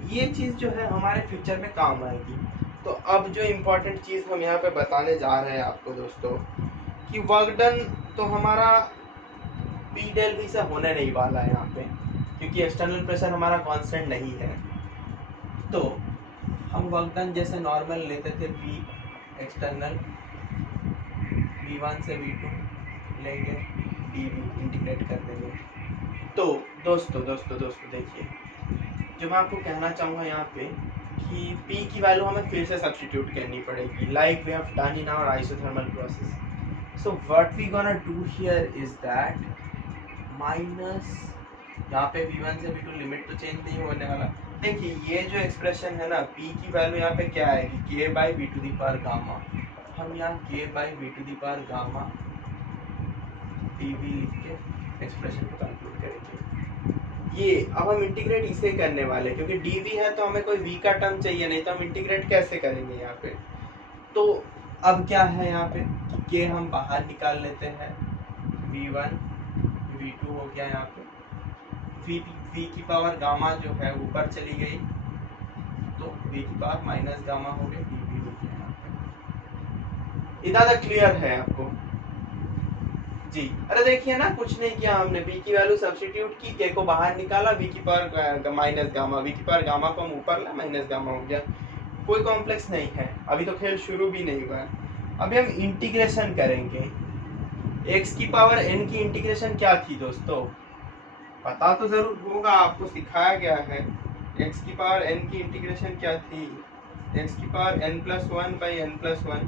ये चीज़ जो है हमारे फ्यूचर में काम आएगी। तो अब जो इम्पोर्टेंट चीज़ हम यहाँ पे बताने जा रहे हैं आपको दोस्तों, कि वर्क डन तो हमारा P del V से होने नहीं वाला है यहाँ पे, क्योंकि एक्सटर्नल प्रेशर हमारा कांस्टेंट नहीं है। तो हम वर्क डन जैसे नॉर्मल लेते थे, P एक्सटर्नल V1 से V2 लेंगे, dV इंटीग्रेट कर देंगे। तो दोस्तों देखिए, जो मैं आपको कहना चाहूँगा यहाँ पे, कि P की वैल्यू हमें फिर से सब्स्टिट्यूट करनी पड़ेगी, like we have done in our isothermal process. So what we gonna do here is that minus, यहाँ पे V1 से V2 लिमिट तो चेंज नहीं होने वाला। देखिए, ये जो एक्सप्रेशन है ना, P की वैल्यू यहाँ पे क्या आएगी? K/V to the power gamma। हम यहाँ K/V to the power gamma dV लिख के एक्सप्रेशन को कंक्लूड करेंगे। ये अब हम इंटीग्रेट इसे करने वाले, क्योंकि dV है तो हमें कोई V का टर्म चाहिए, नहीं तो हम इंटीग्रेट कैसे करेंगे यहाँ पे। तो अब क्या है यहाँ पे, K हम बाहर निकाल लेते हैं, V1 V2 हो गया यहाँ पे, V की पावर गामा जो है ऊपर चली गई, तो V की पावर माइनस गामा हो गई, dV हो गया यहाँ पे। इतना क्लियर है आपको जी? अरे देखिए ना, कुछ नहीं किया हमने, V की वैल्यू सब्स्टिट्यूट की, K को बाहर निकाला, V की पावर माइनस गामा, V की पावर गामा को हम ऊपर ला, माइनस गामा हो गया। कोई कॉम्प्लेक्स नहीं है, अभी तो खेल शुरू भी नहीं हुआ है। अभी हम इंटीग्रेशन करेंगे। x की पावर n की इंटीग्रेशन क्या थी दोस्तों, पता तो जरूर होगा, आपको सिखाया गया है। x की पावर n की इंटीग्रेशन क्या थी, x की power n+1 by n+1।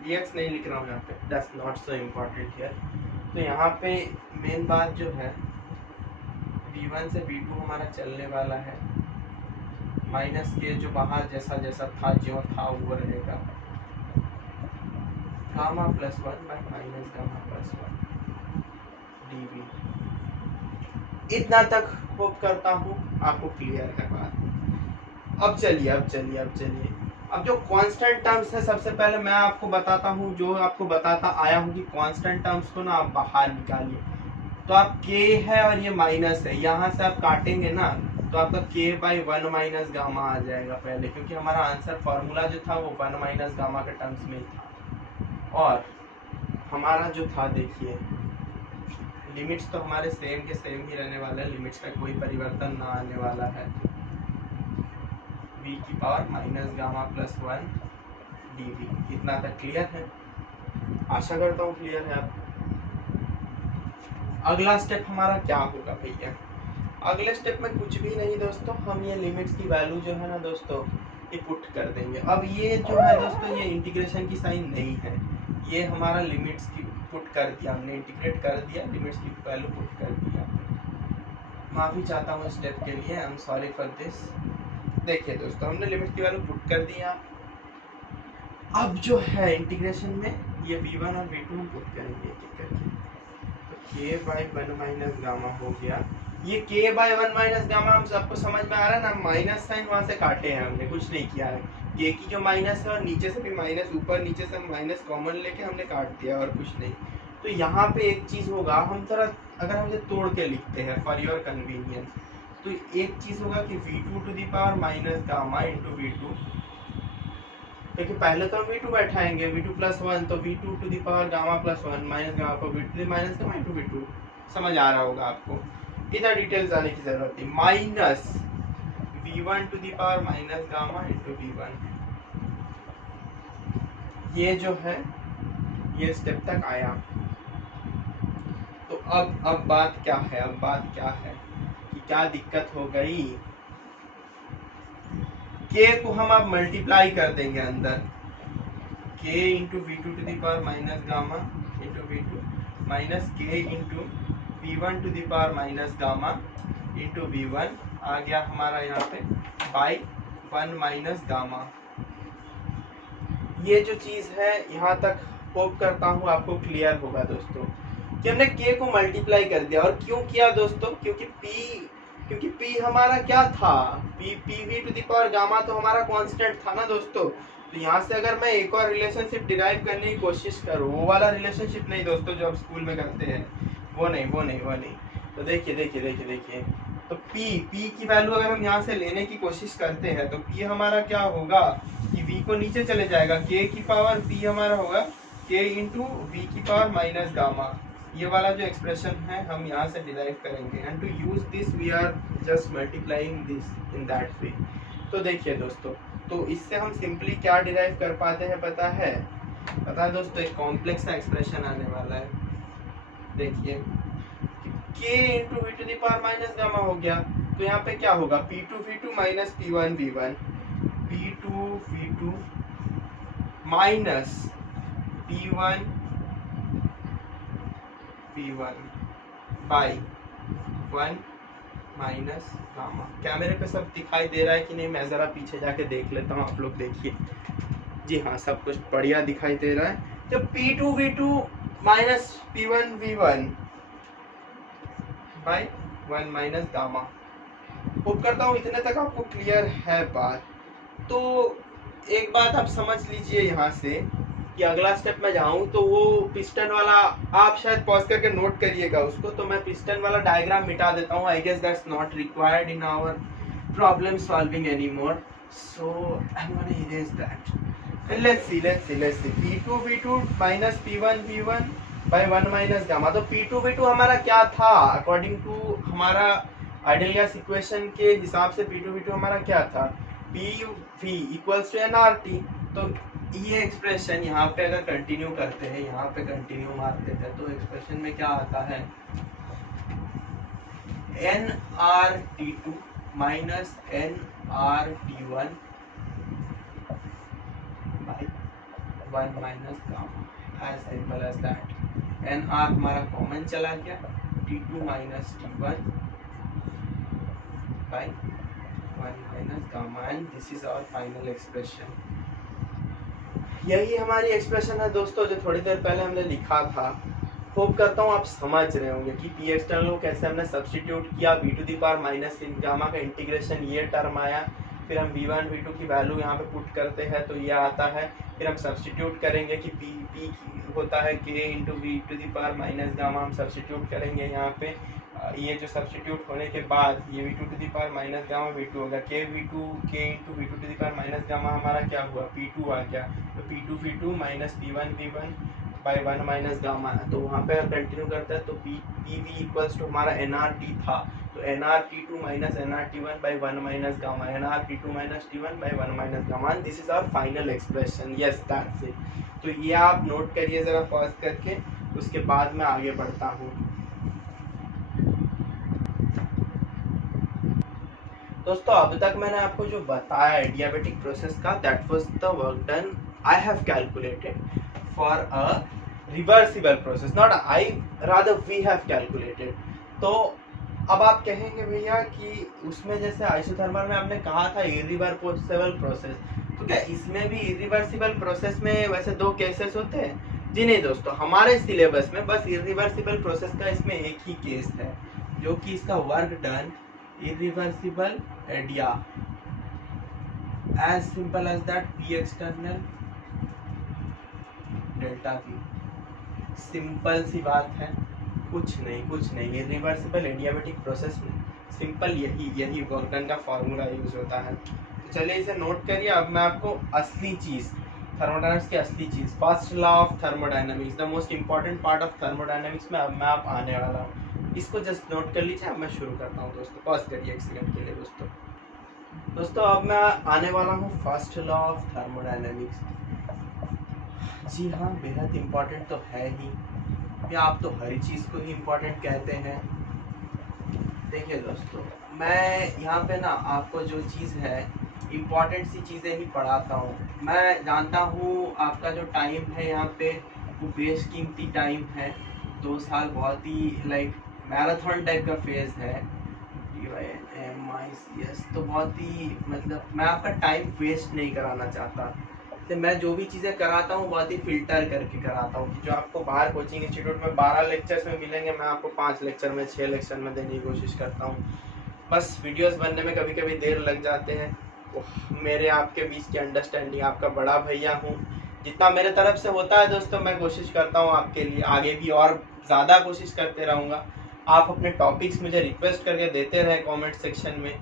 dx नहीं लिख रहा हूँ यहाँ पे, that's not so important here. तो यहाँ पे मेन बात जो है, v1 से v2 हमारा चलने वाला है, माइनस के जो बाहर जैसा जैसा था जो था वो रहेगा, gamma +1 by minus gamma +1 dv। इतना तक होप करता हूँ आपको क्लियर है बात। अब चलिए अब जो कांस्टेंट टर्म्स है, सबसे पहले मैं आपको बताता हूँ, जो आपको बताता आया हूँ कि कांस्टेंट टर्म्स को ना आप बाहर निकालिए। तो आप k है और ये माइनस है, यहाँ से आप काटेंगे ना तो आपका k/1 माइनस गामा आ जाएगा पहले, क्योंकि हमारा आंसर फॉर्मूला जो था वो 1 माइनस गामा के टर्म्स में था। और हमारा जो था, देखिए लिमिट्स तो हमारे सेम के सेम ही रहने वाला है, लिमिट्स का कोई परिवर्तन ना आने वाला है। v की पावर माइनस गामा +1 dv। इतना तक क्लियर है, आशा करता हूँ क्लियर है आपको। अगला स्टेप हमारा क्या होगा भैया, अगले स्टेप में कुछ भी नहीं दोस्तों, हम ये लिमिट्स की वैल्यू जो है ना दोस्तों ये पुट कर देंगे। अब ये जो है दोस्तों ये इंटीग्रेशन की साइन नहीं है, ये हमारा लिमिट्स की पुट कर दिया हमने, इंटीग्रेट कर दिया, लिमिट्स की वैल्यू पुट कर दिया। माफ़ी चाहता हूँ स्टेप के लिए, I am sorry for this. देखिए दोस्तों हमने लिमिट की वैल्यू पुट कर दिया। अब जो है इंटीग्रेशन में ये v1 और v2 हम पुट करेंगे एक एक करके। तो k/1 माइनस गामा हो गया, ये k/1 माइनस गामा हम सबको समझ में आ रहा है ना, माइनस साइन वहां से काटे हैं हमने, कुछ नहीं किया है। k की जो माइनस है और नीचे से भी माइनस, ऊपर नीचे से माइनस कॉमन लेके हमने काट दिया और कुछ नहीं। तो यहाँ पे एक चीज होगा, हम थोड़ा अगर हम इसे तोड़ के लिखते हैं फॉर योर कन्वीनियंस, तो एक चीज होगा कि v2 to the power minus gamma into v2, क्योंकि पहले तो हम v2 बैठाएंगे, v2+1, तो v2 to the power gamma +1 minus gamma को v2 minus gamma into v2। समझ आ रहा होगा आपको, इतना डिटेल जाने की जरूरत नहीं। Minus v1 to the power minus gamma into v1, ये जो है ये स्टेप तक आया। तो अब बात क्या है, अब बात क्या है कि क्या दिक्कत हो गई, k को हम अब मल्टीप्लाई कर देंगे अंदर, k into v2 to the power minus gamma into v2 minus k into v1 to the power minus gamma into v1 आ गया हमारा यहाँ पे बाई 1 माइनस गामा। ये जो चीज है यहाँ तक होप करता हूँ आपको क्लियर होगा दोस्तों, कि हमने k को मल्टीप्लाई कर दिया। और क्यों किया दोस्तों, क्योंकि p हमारा क्या था, pv to the power gamma तो हमारा कांस्टेंट था ना दोस्तों। तो यहाँ से अगर मैं एक और रिलेशनशिप डिराइव करने की कोशिश करूँ, वो वाला रिलेशनशिप नहीं दोस्तों जो आप स्कूल में करते हैं, वो नहीं। तो देखिए तो p की वैल्यू अगर हम यहाँ से लेने की कोशिश करते हैं तो p हमारा क्या होगा कि v को नीचे चले जाएगा, k की पावर p हमारा होगा k इंटू v की पावर माइनस गामा। ये वाला जो एक्सप्रेशन है हम यहाँ से डिराइव करेंगे, and to use this we are just multiplying this in that way. तो देखिए दोस्तों, तो इससे हम सिंपली क्या डिराइव कर पाते हैं पता है दोस्तों, एक कॉम्प्लेक्स सा एक्सप्रेशन आने वाला है। देखिए k into V to the power minus gamma हो गया, तो यहाँ पे क्या होगा p2 v2 minus p1 v1, p2 v2 minus p1 v1 by 1 minus gamma. कैमरे पे सब दिखाई दे रहा है कि नहीं, मैं ज़रा पीछे जाके देख लेता हूँ, आप लोग देखिए। जी हाँ, सब कुछ बढ़िया दिखाई दे रहा है। तो p2 v2 minus p1 v1 by 1 minus gamma. Hope करता हूँ इतने तक आपको क्लियर है बात। तो एक बात आप समझ लीजिए यहाँ से कि अगला स्टेप में जाऊँ तो वो पिस्टन वाला, आप शायद पॉज करके नोट करिएगा उसको, तो मैं पिस्टन वाला डायग्राम मिटा देता हूँ। I guess that's not required in our problem solving anymore, so I am gonna erase that. Let's see p2 v2 minus p1 v1 by 1 minus gamma. तो p2 v2 हमारा क्या था, अकॉर्डिंग टू हमारा ideal gas equation के हिसाब से P2V2 हमारा क्या था, PV इक्वल्स टू nRT। तो ये एक्सप्रेशन यहाँ पे अगर कंटिन्यू करते हैं, यहाँ पे कंटिन्यू मारते हैं, तो एक्सप्रेशन में क्या आता है, nRT2 minus nRT1 by 1 minus gamma, as simple as that. nR हमारा कॉमन चला गया, T2 minus T1 by 1 minus gamma, and this is our final expression. यही हमारी एक्सप्रेशन है दोस्तों, जो थोड़ी देर पहले हमने लिखा था। होप करता हूँ आप समझ रहे होंगे कि पी एक्सटर्नल को कैसे हमने सब्स्टिट्यूट किया। V to the power minus gamma का इंटीग्रेशन ये टर्म आया, फिर हम V1 V2 की वैल्यू यहाँ पे पुट करते हैं तो ये आता है। फिर हम सब्स्टिट्यूट करेंगे कि P होता है K into V to the power minus gamma, हम सब्स्टिट्यूट करेंगे यहाँ पे। ये जो सब्स्टिट्यूट होने के बाद ये V2 to the power minus gamma V2 होगा, K into V2 to the power minus gamma हमारा क्या हुआ, P2 आ गया। तो P2 V2 minus P1 V1 by 1 minus gamma है। तो वहाँ पे कंटिन्यू करते हैं तो PV इक्वल्स टू हमारा nRT था, तो nRT2 minus nRT1 by 1 minus gamma, nRT2 minus T1 by 1 minus gamma, and this is our final expression. Yes that's it. तो ये आप नोट करिए ज़रा पॉज करके, उसके बाद मैं आगे बढ़ता हूँ। दोस्तों अब तक मैंने आपको जो बताया एडियाबेटिक प्रोसेस का, that was the work done I have calculated for a reversible process, not I, rather we have calculated। तो अब आप कहेंगे भैया कि उसमें जैसे आइसोथर्मल में आपने कहा था इरिवर्सिबल प्रोसेस, तो क्या इसमें भी इरिवर्सिबल प्रोसेस में वैसे दो केसेस होते हैं? जी नहीं दोस्तों, हमारे सिलेबस में बस इरिवर्सिबल प्रोसेस का इसमें एक ही केस है, जो कि इसका वर्क डन इरिवर्सिबल एडिया, as simple as that, P external delta V। Simple सी बात है, कुछ नहीं। रिवर्सिबल एडियाबेटिक प्रोसेस में सिंपल यही वर्क डन का फॉर्मूला यूज होता है। तो चलिए इसे नोट करिए। अब मैं आपको असली चीज़, थर्मोडायनामिक्स की असली चीज़, first law of thermodynamics, the most important part of thermodynamics में अब मैं आप आने वाला हूँ। इसको जस्ट नोट कर लीजिए। अब मैं शुरू करता हूँ दोस्तों, पॉज करिए एक सेकंड के लिए दोस्तों। अब मैं आने वाला हूँ फर्स्ट लॉ ऑफ थर्मोडायनामिक्स। जी हाँ, बेहद इम्पॉर्टेंट तो है ही, या आप तो हर चीज़ को ही इम्पॉर्टेंट कहते हैं। देखिए दोस्तों, मैं यहाँ पे ना आपको जो चीज़ है इम्पॉर्टेंट सी चीज़ें ही पढ़ाता हूँ। मैं जानता हूँ आपका जो टाइम है यहाँ पे वो बेशकीमती टाइम है, 2 साल बहुत ही लाइक मैराथन टाइप का फेज है, DYNMICS, तो बहुत ही मतलब मैं आपका टाइम वेस्ट नहीं कराना चाहता। तो मैं जो भी चीज़ें कराता हूँ बहुत ही फिल्टर करके कराता हूँ, कि जो आपको बाहर कोचिंग इंस्टीट्यूट में 12 लेक्चर्स में मिलेंगे, मैं आपको 5 लेक्चर में 6 लेक्चर में देने की कोशिश करता हूँ। बस वीडियोस बनने में कभी कभी देर लग जाते हैं, मेरे आपके बीच की अंडरस्टैंडिंग, आपका बड़ा भैया हूँ, जितना मेरे तरफ से होता है दोस्तों मैं कोशिश करता हूँ आपके लिए, आगे भी और ज़्यादा कोशिश करते रहूँगा। आप अपने टॉपिक्स मुझे रिक्वेस्ट करके देते रहे कमेंट सेक्शन में,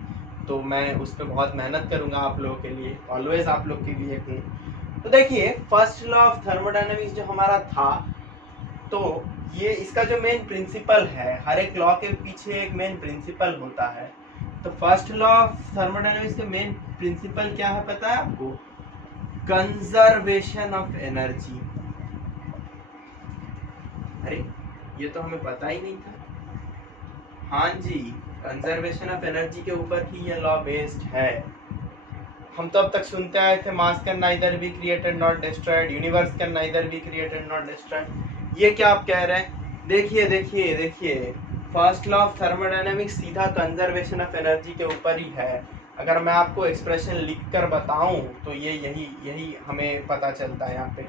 तो मैं उस पर बहुत मेहनत करूँगा आप लोगों के लिए, ऑलवेज आप लोग के लिए हूँ। तो देखिए, फर्स्ट लॉ ऑफ थर्मोडायनामिक्स जो हमारा था, तो ये इसका जो मेन प्रिंसिपल है, हर एक लॉ के पीछे एक मेन प्रिंसिपल होता है। तो फर्स्ट लॉ ऑफ थर्मोडायनामिक्स के मेन प्रिंसिपल क्या है पता है आपको? Conservation of energy. अरे ये तो हमें पता ही नहीं था। हाँ जी, कंजर्वेशन ऑफ एनर्जी के ऊपर ही ये लॉ बेस्ड है। हम तो अब तक सुनते आए थे, मास can neither be created not destroyed, universe can neither be created not destroyed. ये क्या आप कह रहे हैं? देखिए, फर्स्ट लॉ ऑफ थर्मोडायनामिक्स सीधा कंजर्वेशन ऑफ एनर्जी के ऊपर ही है। अगर मैं आपको एक्सप्रेशन लिख कर बताऊं तो ये यही हमें पता चलता है यहाँ पे।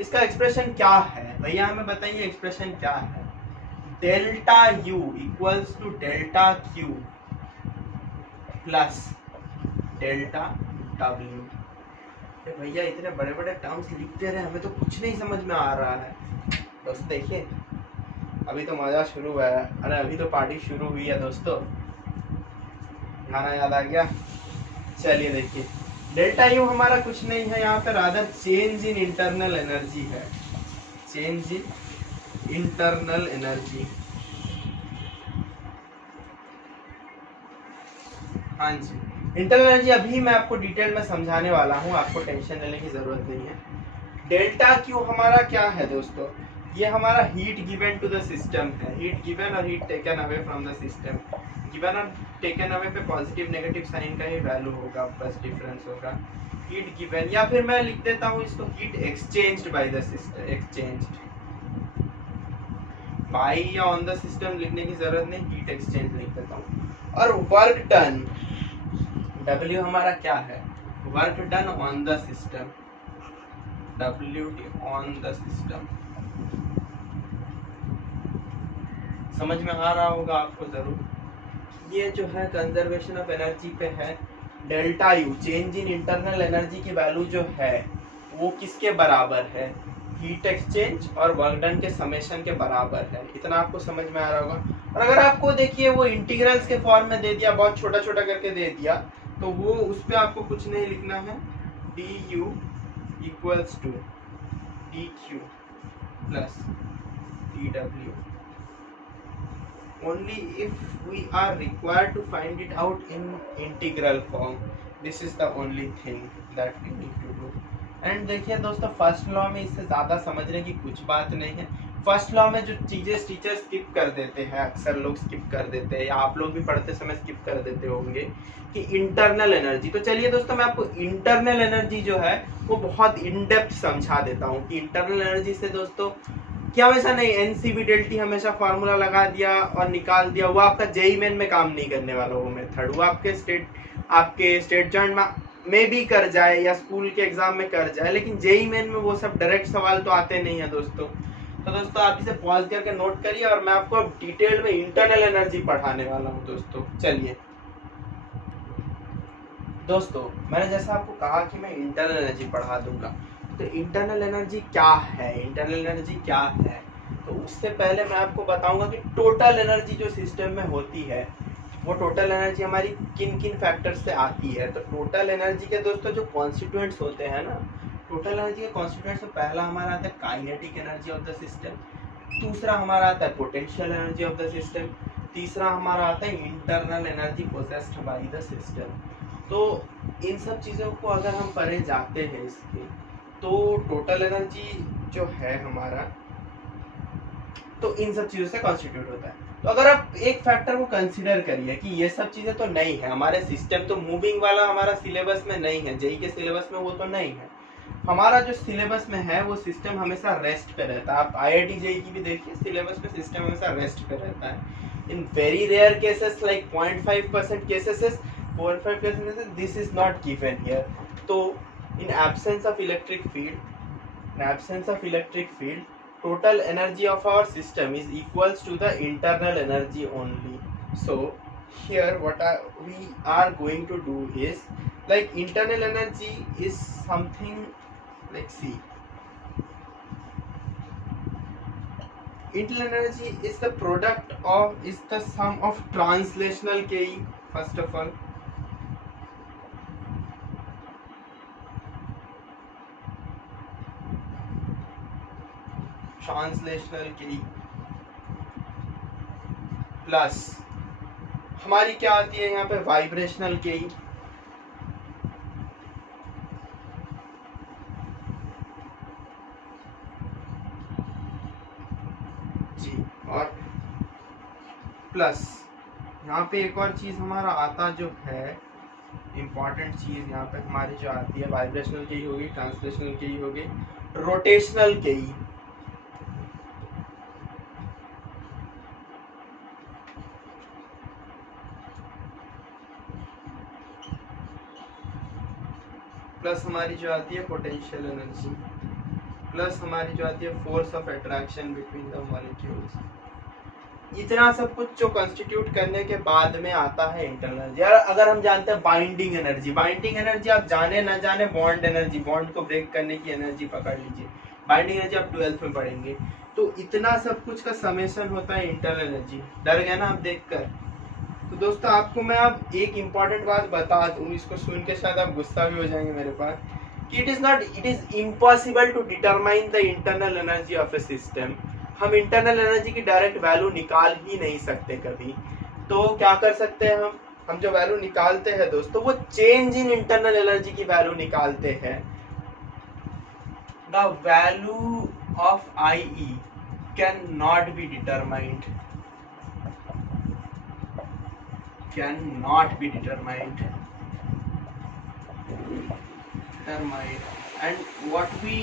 इसका एक्सप्रेशन क्या है भैया, हमें बताइए एक्सप्रेशन क्या है? Delta U equals to delta Q plus delta W। भैया इतने बड़े बड़े टर्म्स लिखते रहे, हमें तो कुछ नहीं समझ में आ रहा है। दोस्तों देखिए, अभी तो मज़ा शुरू हुआ है, अरे अभी तो पार्टी शुरू हुई है दोस्तों। गाना याद आ गया? चलिए देखिए, डेल्टा U हमारा कुछ नहीं है यहाँ पे, rather change in internal energy है, चेंज इन इंटरनल एनर्जी। हाँ जी, इंटरनल एनर्जी अभी मैं आपको डिटेल में समझाने वाला हूँ, आपको टेंशन लेने की जरूरत नहीं है। डेल्टा क्यू हमारा क्या है दोस्तों, ये हमारा heat given to the system है, हीट गिवन और heat taken away from the system. Given और टेकन अवे पे पॉजिटिव नेगेटिव साइन का ही वैल्यू होगा, बस डिफरेंस होगा। हीट गिवन, या फिर मैं लिख देता हूँ इसको heat exchanged by the system, exchanged by या ऑन द सिस्टम लिखने की जरूरत नहीं, हीट एक्सचेंज लिख देता हूँ। और वर्क डन, W हमारा क्या है, work done on the system, WT on the system. समझ में आ रहा होगा आपको जरूर। ये जो है कंजर्वेशन ऑफ एनर्जी पे है। Delta U, change in internal energy की वैल्यू जो है वो किसके बराबर है, हीट एक्सचेंज और वर्क डन के समेशन के बराबर है। इतना आपको समझ में आ रहा होगा। और अगर आपको देखिए वो इंटीग्रल्स के फॉर्म में दे दिया, बहुत छोटा छोटा करके दे दिया, तो वो उस पर आपको कुछ नहीं लिखना है, du equals to dq plus dw only if we are required to find it out in integral form. This is the only thing that we need to do. And देखिए दोस्तों, फर्स्ट लॉ में इससे ज़्यादा समझने की कुछ बात नहीं है। फर्स्ट लॉ में जो चीज़ें टीचर स्किप कर देते हैं, अक्सर लोग स्किप कर देते हैं, या आप लोग भी पढ़ते समय स्किप कर देते होंगे, कि इंटरनल एनर्जी। तो चलिए दोस्तों, मैं आपको इंटरनल एनर्जी जो है वो बहुत इन डेप्थ समझा देता हूँ कि इंटरनल एनर्जी से दोस्तों क्या, वैसा नहीं एनसीबी डेल्टी हमेशा फार्मूला लगा दिया और निकाल दिया, वो आपका जेई मेन में काम नहीं करने वाला वो मेथड। वो आपके स्टेट जॉइंट में भी कर जाए या स्कूल के एग्जाम में कर जाए, लेकिन जेई मेन में वो सब डायरेक्ट सवाल तो आते नहीं है दोस्तों। तो दोस्तों आप इसे पॉज करके नोट करिए, और मैं आपको अब डिटेल में इंटरनल एनर्जी पढ़ाने वाला हूँ दोस्तों। चलिए दोस्तों, मैंने जैसा आपको कहा कि मैं इंटरनल एनर्जी पढ़ा दूंगा, तो इंटरनल एनर्जी क्या है, इंटरनल एनर्जी क्या है, तो उससे पहले मैं आपको बताऊंगा कि टोटल एनर्जी जो सिस्टम में होती है, वो टोटल एनर्जी हमारी किन किन फैक्टर से आती है। तो टोटल एनर्जी के दोस्तों जो कॉन्स्टिट्यूएंट्स होते हैं ना, टोटल एनर्जी के कॉन्स्टिट्यूएंट्स में पहला हमारा आता है kinetic energy of the system, दूसरा हमारा आता है potential energy of the system, तीसरा हमारा आता है internal energy possessed by the system. तो इन सब चीज़ों को अगर हम पढ़े जाते हैं इसके, तो टोटल एनर्जी जो है हमारा, तो इन सब चीज़ों से कॉन्स्टिट्यूट होता है। तो अगर आप एक फैक्टर को कंसीडर करिए कि ये सब चीज़ें तो नहीं है, हमारे सिस्टम तो मूविंग वाला हमारा सिलेबस में नहीं है, जेई के सिलेबस में वो तो नहीं है। हमारा जो सिलेबस में है वो सिस्टम हमेशा रेस्ट पे रहता है। आप IIT जेई की भी देखिए, सिलेबस में सिस्टम हमेशा रेस्ट पे रहता है। In very rare cases like 0.5% cases, 0.5 cases, this is not given here. तो in absence of electric field, total energy of our system is equals to the internal energy only. So here we are going to do is, like, internal energy is something like, see, internal energy is the sum of translational Ke, first of all, translational की plus हमारी क्या आती है यहाँ पे, vibrational की, जी, और plus यहाँ पे एक और चीज हमारा आता जो है इम्पॉर्टेंट चीज यहाँ पे हमारी जो आती है, वाइब्रेशनल की होगी, ट्रांसलेशनल की होगी, रोटेशनल की, प्लस हमारी जो आती है पोटेंशियल एनर्जी, प्लस हमारी जो आती है force of attraction between the molecules. इतना सब कुछ जो कंस्टिट्यूट करने के बाद में आता है इंटरनल एनर्जी। यार अगर हम जानते हैं बाइंडिंग एनर्जी आप जाने ना जाने, बॉन्ड एनर्जी, बॉन्ड को ब्रेक करने की एनर्जी पकड़ लीजिए, बाइंडिंग एनर्जी आप 12th में पढ़ेंगे। तो इतना सब कुछ का समेशन होता है इंटरनल एनर्जी। डर गए ना आप देखकर? तो दोस्तों आपको मैं अब एक इम्पॉर्टेंट बात बता दूं, इसको सुन के शायद आप गुस्सा भी हो जाएंगे मेरे पास, कि it is impossible to determine the internal energy of a system. हम इंटरनल एनर्जी की डायरेक्ट वैल्यू निकाल ही नहीं सकते कभी। तो क्या कर सकते हैं हम जो वैल्यू निकालते हैं दोस्तों वो चेंज इन इंटरनल एनर्जी की वैल्यू निकालते हैं। The value of IE can not be determined, and what we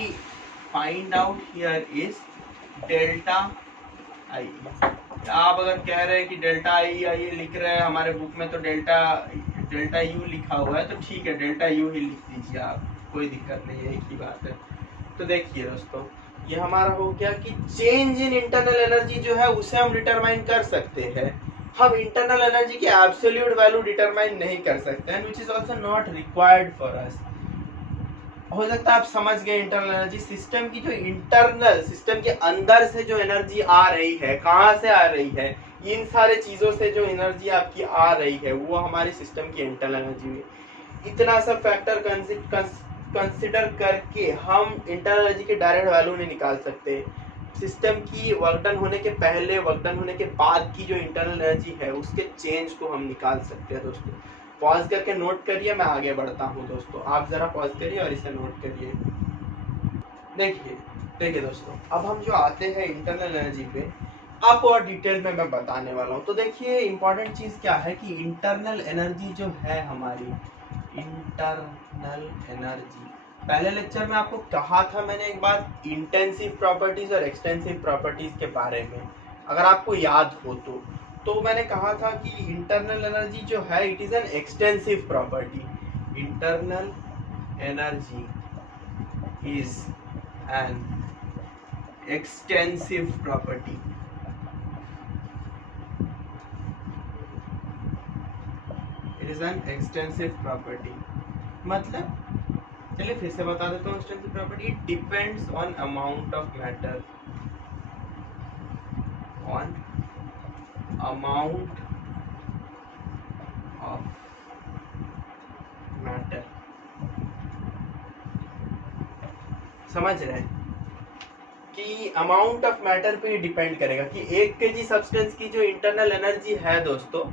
find out here is delta IE। आप अगर कह रहे हैं कि डेल्टा IE लिख रहे हैं हमारे बुक में तो डेल्टा यू लिखा हुआ है तो ठीक है, डेल्टा यू ही लिख दीजिए आप, कोई दिक्कत नहीं है, एक ही बात है। तो देखिए दोस्तों ये हमारा हो गया कि चेंज इन इंटरनल एनर्जी जो है उसे हम डिटरमाइन कर सकते हैं। हम इंटरनल एनर्जी की एब्सोल्यूट वैल्यू डिटरमाइन नहीं कर सकते हैं, which is also not required for us. हो सकता है आप समझ गए इंटरनल एनर्जी सिस्टम की, जो इंटरनल सिस्टम के अंदर से जो एनर्जी आ रही है, कहाँ से आ रही है, इन सारे चीजों से जो एनर्जी आपकी आ रही है वो हमारी सिस्टम की इंटरनल एनर्जी हुई। इतना सब फैक्टर कंसिडर करके हम इंटरनल एनर्जी के डायरेक्ट वैल्यू नहीं निकाल सकते। सिस्टम की वर्क डन होने के पहले, वर्क डन होने के बाद की जो इंटरनल एनर्जी है उसके चेंज को हम निकाल सकते हैं। दोस्तों पॉज करके नोट करिए, मैं आगे बढ़ता हूँ। दोस्तों आप जरा पॉज करिए और इसे नोट करिए। देखिए दोस्तों अब हम जो आते हैं इंटरनल एनर्जी पे, आपको और डिटेल में मैं बताने वाला हूँ। तो देखिए इंपॉर्टेंट चीज क्या है कि इंटरनल एनर्जी जो है हमारी, इंटरनल एनर्जी, पहले लेक्चर में आपको कहा था मैंने एक बात, इंटेंसिव प्रॉपर्टीज और एक्सटेंसिव प्रॉपर्टीज के बारे में, अगर आपको याद हो तो मैंने कहा था कि इंटरनल एनर्जी जो है it is an extensive property. Internal energy is an extensive property. It is an extensive property मतलब, चलिए फिर से बता देता हूँ extensive property, it depends on amount of matter, on amount of matter. समझ रहे हैं कि अमाउंट ऑफ मैटर पे डिपेंड करेगा कि 1 kg सब्सटेंस की जो इंटरनल एनर्जी है दोस्तों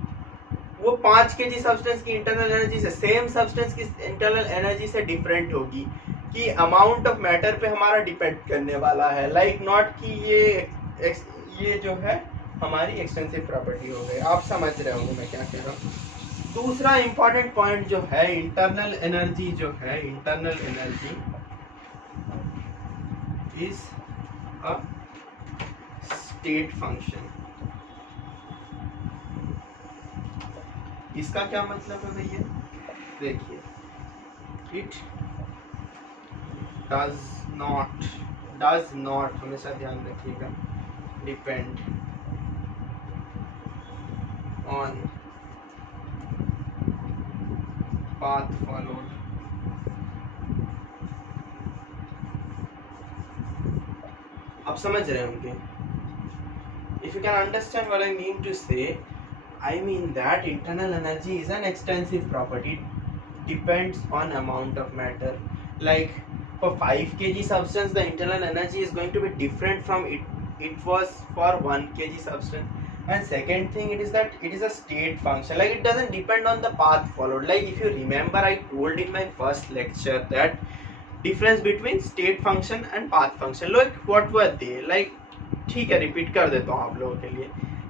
वो 5 kg सब्सटेंस की इंटरनल एनर्जी से, सेम सब्सटेंस की इंटरनल एनर्जी से डिफरेंट होगी, कि अमाउंट ऑफ मैटर पे हमारा डिपेंड करने वाला है। लाइक नॉट कि ये जो है हमारी एक्सटेंसिव प्रॉपर्टी हो गई। आप समझ रहे होंगे मैं क्या कह रहा हूँ। दूसरा इंपॉर्टेंट पॉइंट जो है, इंटरनल एनर्जी जो है, internal energy is a state function. इसका क्या मतलब है भैया, देखिए, इट डज नॉट हमेशा ध्यान रखिएगा, डिपेंड ऑन पाथ फॉलोड। आप समझ रहे होंगे। If you can understand what I mean to say, I mean that internal energy is an extensive property, depends on amount of matter. Like for 5 kg substance, the internal energy is going to be different from it was for 1 kg substance. And second thing, it is that it is a state function. Like it doesn't depend on the path followed. Like if you remember, I told in my first lecture that difference between state function and path function. Look, what were they? Like ठीक है, repeat कर देता हूँ आप लोगों के लिए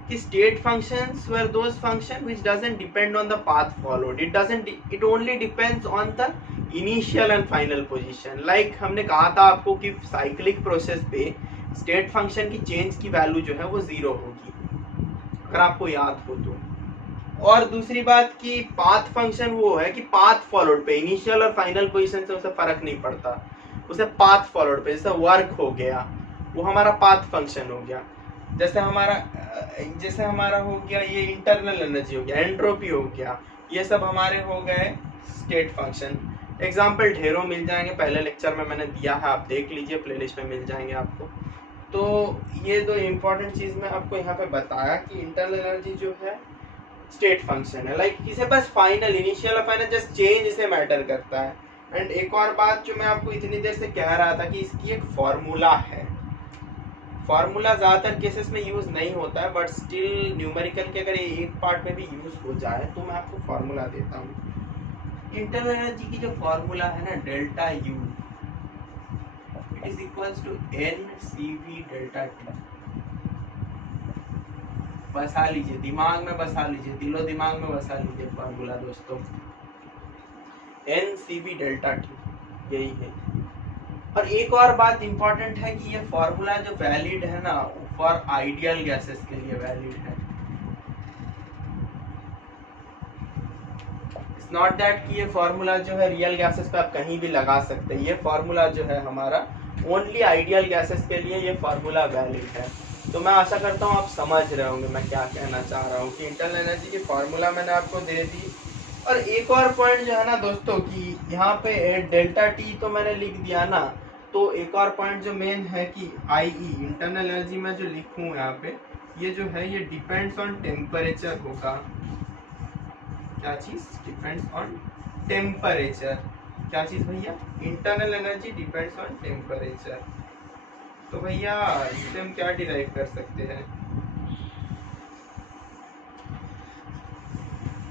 कि state functions were those function which doesn't depend on the path followed. It only depends on the initial and final position. Like हमने कहा था आपको कि साइक्लिक प्रोसेस पे स्टेट फंक्शन की चेंज की वैल्यू जो है वो 0 होगी, अगर आपको याद हो तो। और दूसरी बात कि पाथ फंक्शन वो है कि पाथ फॉलोड पे, इनिशियल और फाइनल पोजीशन से उसे फर्क नहीं पड़ता, उसे पाथ फॉलोड पे, जैसे वर्क हो गया वो हमारा पाथ फंक्शन हो गया। जैसे हमारा हो गया ये इंटरनल एनर्जी हो गया, एंट्रोपी हो गया, ये सब हमारे हो गए स्टेट फंक्शन। एग्जाम्पल ढेरों मिल जाएंगे, पहले लेक्चर में मैंने दिया है, आप देख लीजिए, प्लेलिस्ट में मिल जाएंगे आपको। तो ये दो इम्पोर्टेंट चीज़ मैं आपको यहाँ पे बताया कि इंटरनल एनर्जी जो है स्टेट फंक्शन है। लाइक इसे बस फाइनल, इनिशियल और फाइनल जस्ट चेंज इसे मैटर करता है। एंड एक और बात जो मैं आपको इतनी देर से कह रहा था कि इसकी एक फॉर्मूला है, फार्मूला ज़्यादातर केसेस में यूज़ नहीं होता है, बट स्टिल न्यूमेरिकल के अगर एक पार्ट में भी यूज़ हो जाए तो मैं आपको फार्मूला देता हूँ। इंटरनल एनर्जी की जो फार्मूला है ना, delta U it is equals to N C V delta T. बसा लीजिए दिमाग में, बसा लीजिए दिलो दिमाग में, बसा लीजिए फार्मूला दोस्तों, N C V delta T यही है। और एक और बात इंपॉर्टेंट है कि ये फॉर्मूला जो वैलिड है ना फॉर आइडियल गैसेस के लिए वैलिड है। इट्स नॉट दैट कि ये फॉर्मूला जो है रियल गैसेस पे आप कहीं भी लगा सकते हैं। ये फॉर्मूला जो है हमारा ओनली आइडियल गैसेस के लिए ये फॉर्मूला वैलिड है। तो मैं आशा करता हूँ आप समझ रहे होंगे मैं क्या कहना चाह रहा हूँ कि इंटरनल एनर्जी की फॉर्मूला मैंने आपको दे दी। और एक और पॉइंट जो है ना दोस्तों कि यहाँ पे डेल्टा टी तो मैंने लिख दिया ना, तो एक और पॉइंट जो मेन है कि आई ई इंटरनल एनर्जी में जो लिखूँ यहाँ पे, ये जो है ये डिपेंड्स ऑन टेम्परेचर होगा। क्या चीज़? Depends on temperature. क्या चीज़ भैया? Internal energy depends on temperature. तो भैया इससे हम क्या डिराइव कर सकते हैं?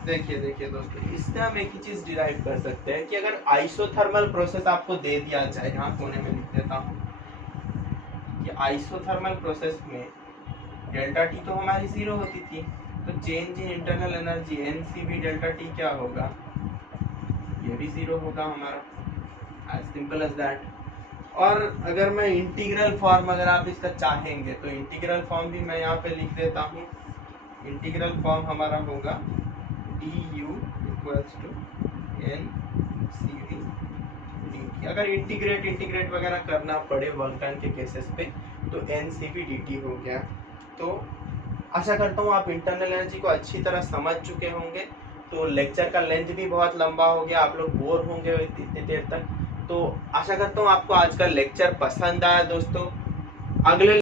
देखिए दोस्तों, इससे हम एक ही चीज डिराइव कर सकते हैं कि अगर आइसोथर्मल प्रोसेस आपको दे दिया जाए, यहाँ कोने में लिख देता हूँ कि आइसोथर्मल प्रोसेस में डेल्टा टी तो हमारी 0 होती थी, तो change in internal energy n C V delta T क्या होगा? ये भी 0 होगा हमारा, एज सिंपल एज दैट। और अगर मैं इंटीग्रल फॉर्म अगर आप इसका चाहेंगे तो इंटीग्रल फॉर्म भी मैं यहाँ पे लिख देता हूँ। इंटीग्रल फॉर्म हमारा होगा du equals to N C V d T. अगर इंटीग्रेट वगैरह करना पड़े वॉल्कैन के केसेस पे तो n C V d T हो गया। तो आशा करता हूँ आप इंटरनल एनर्जी को अच्छी तरह समझ चुके होंगे। तो लेक्चर का लेंथ भी बहुत लंबा हो गया, आप लोग बोर होंगे इतनी देर तक। तो आशा करता हूँ आपको आज का लेक्चर पसंद आया दोस्तों। अगले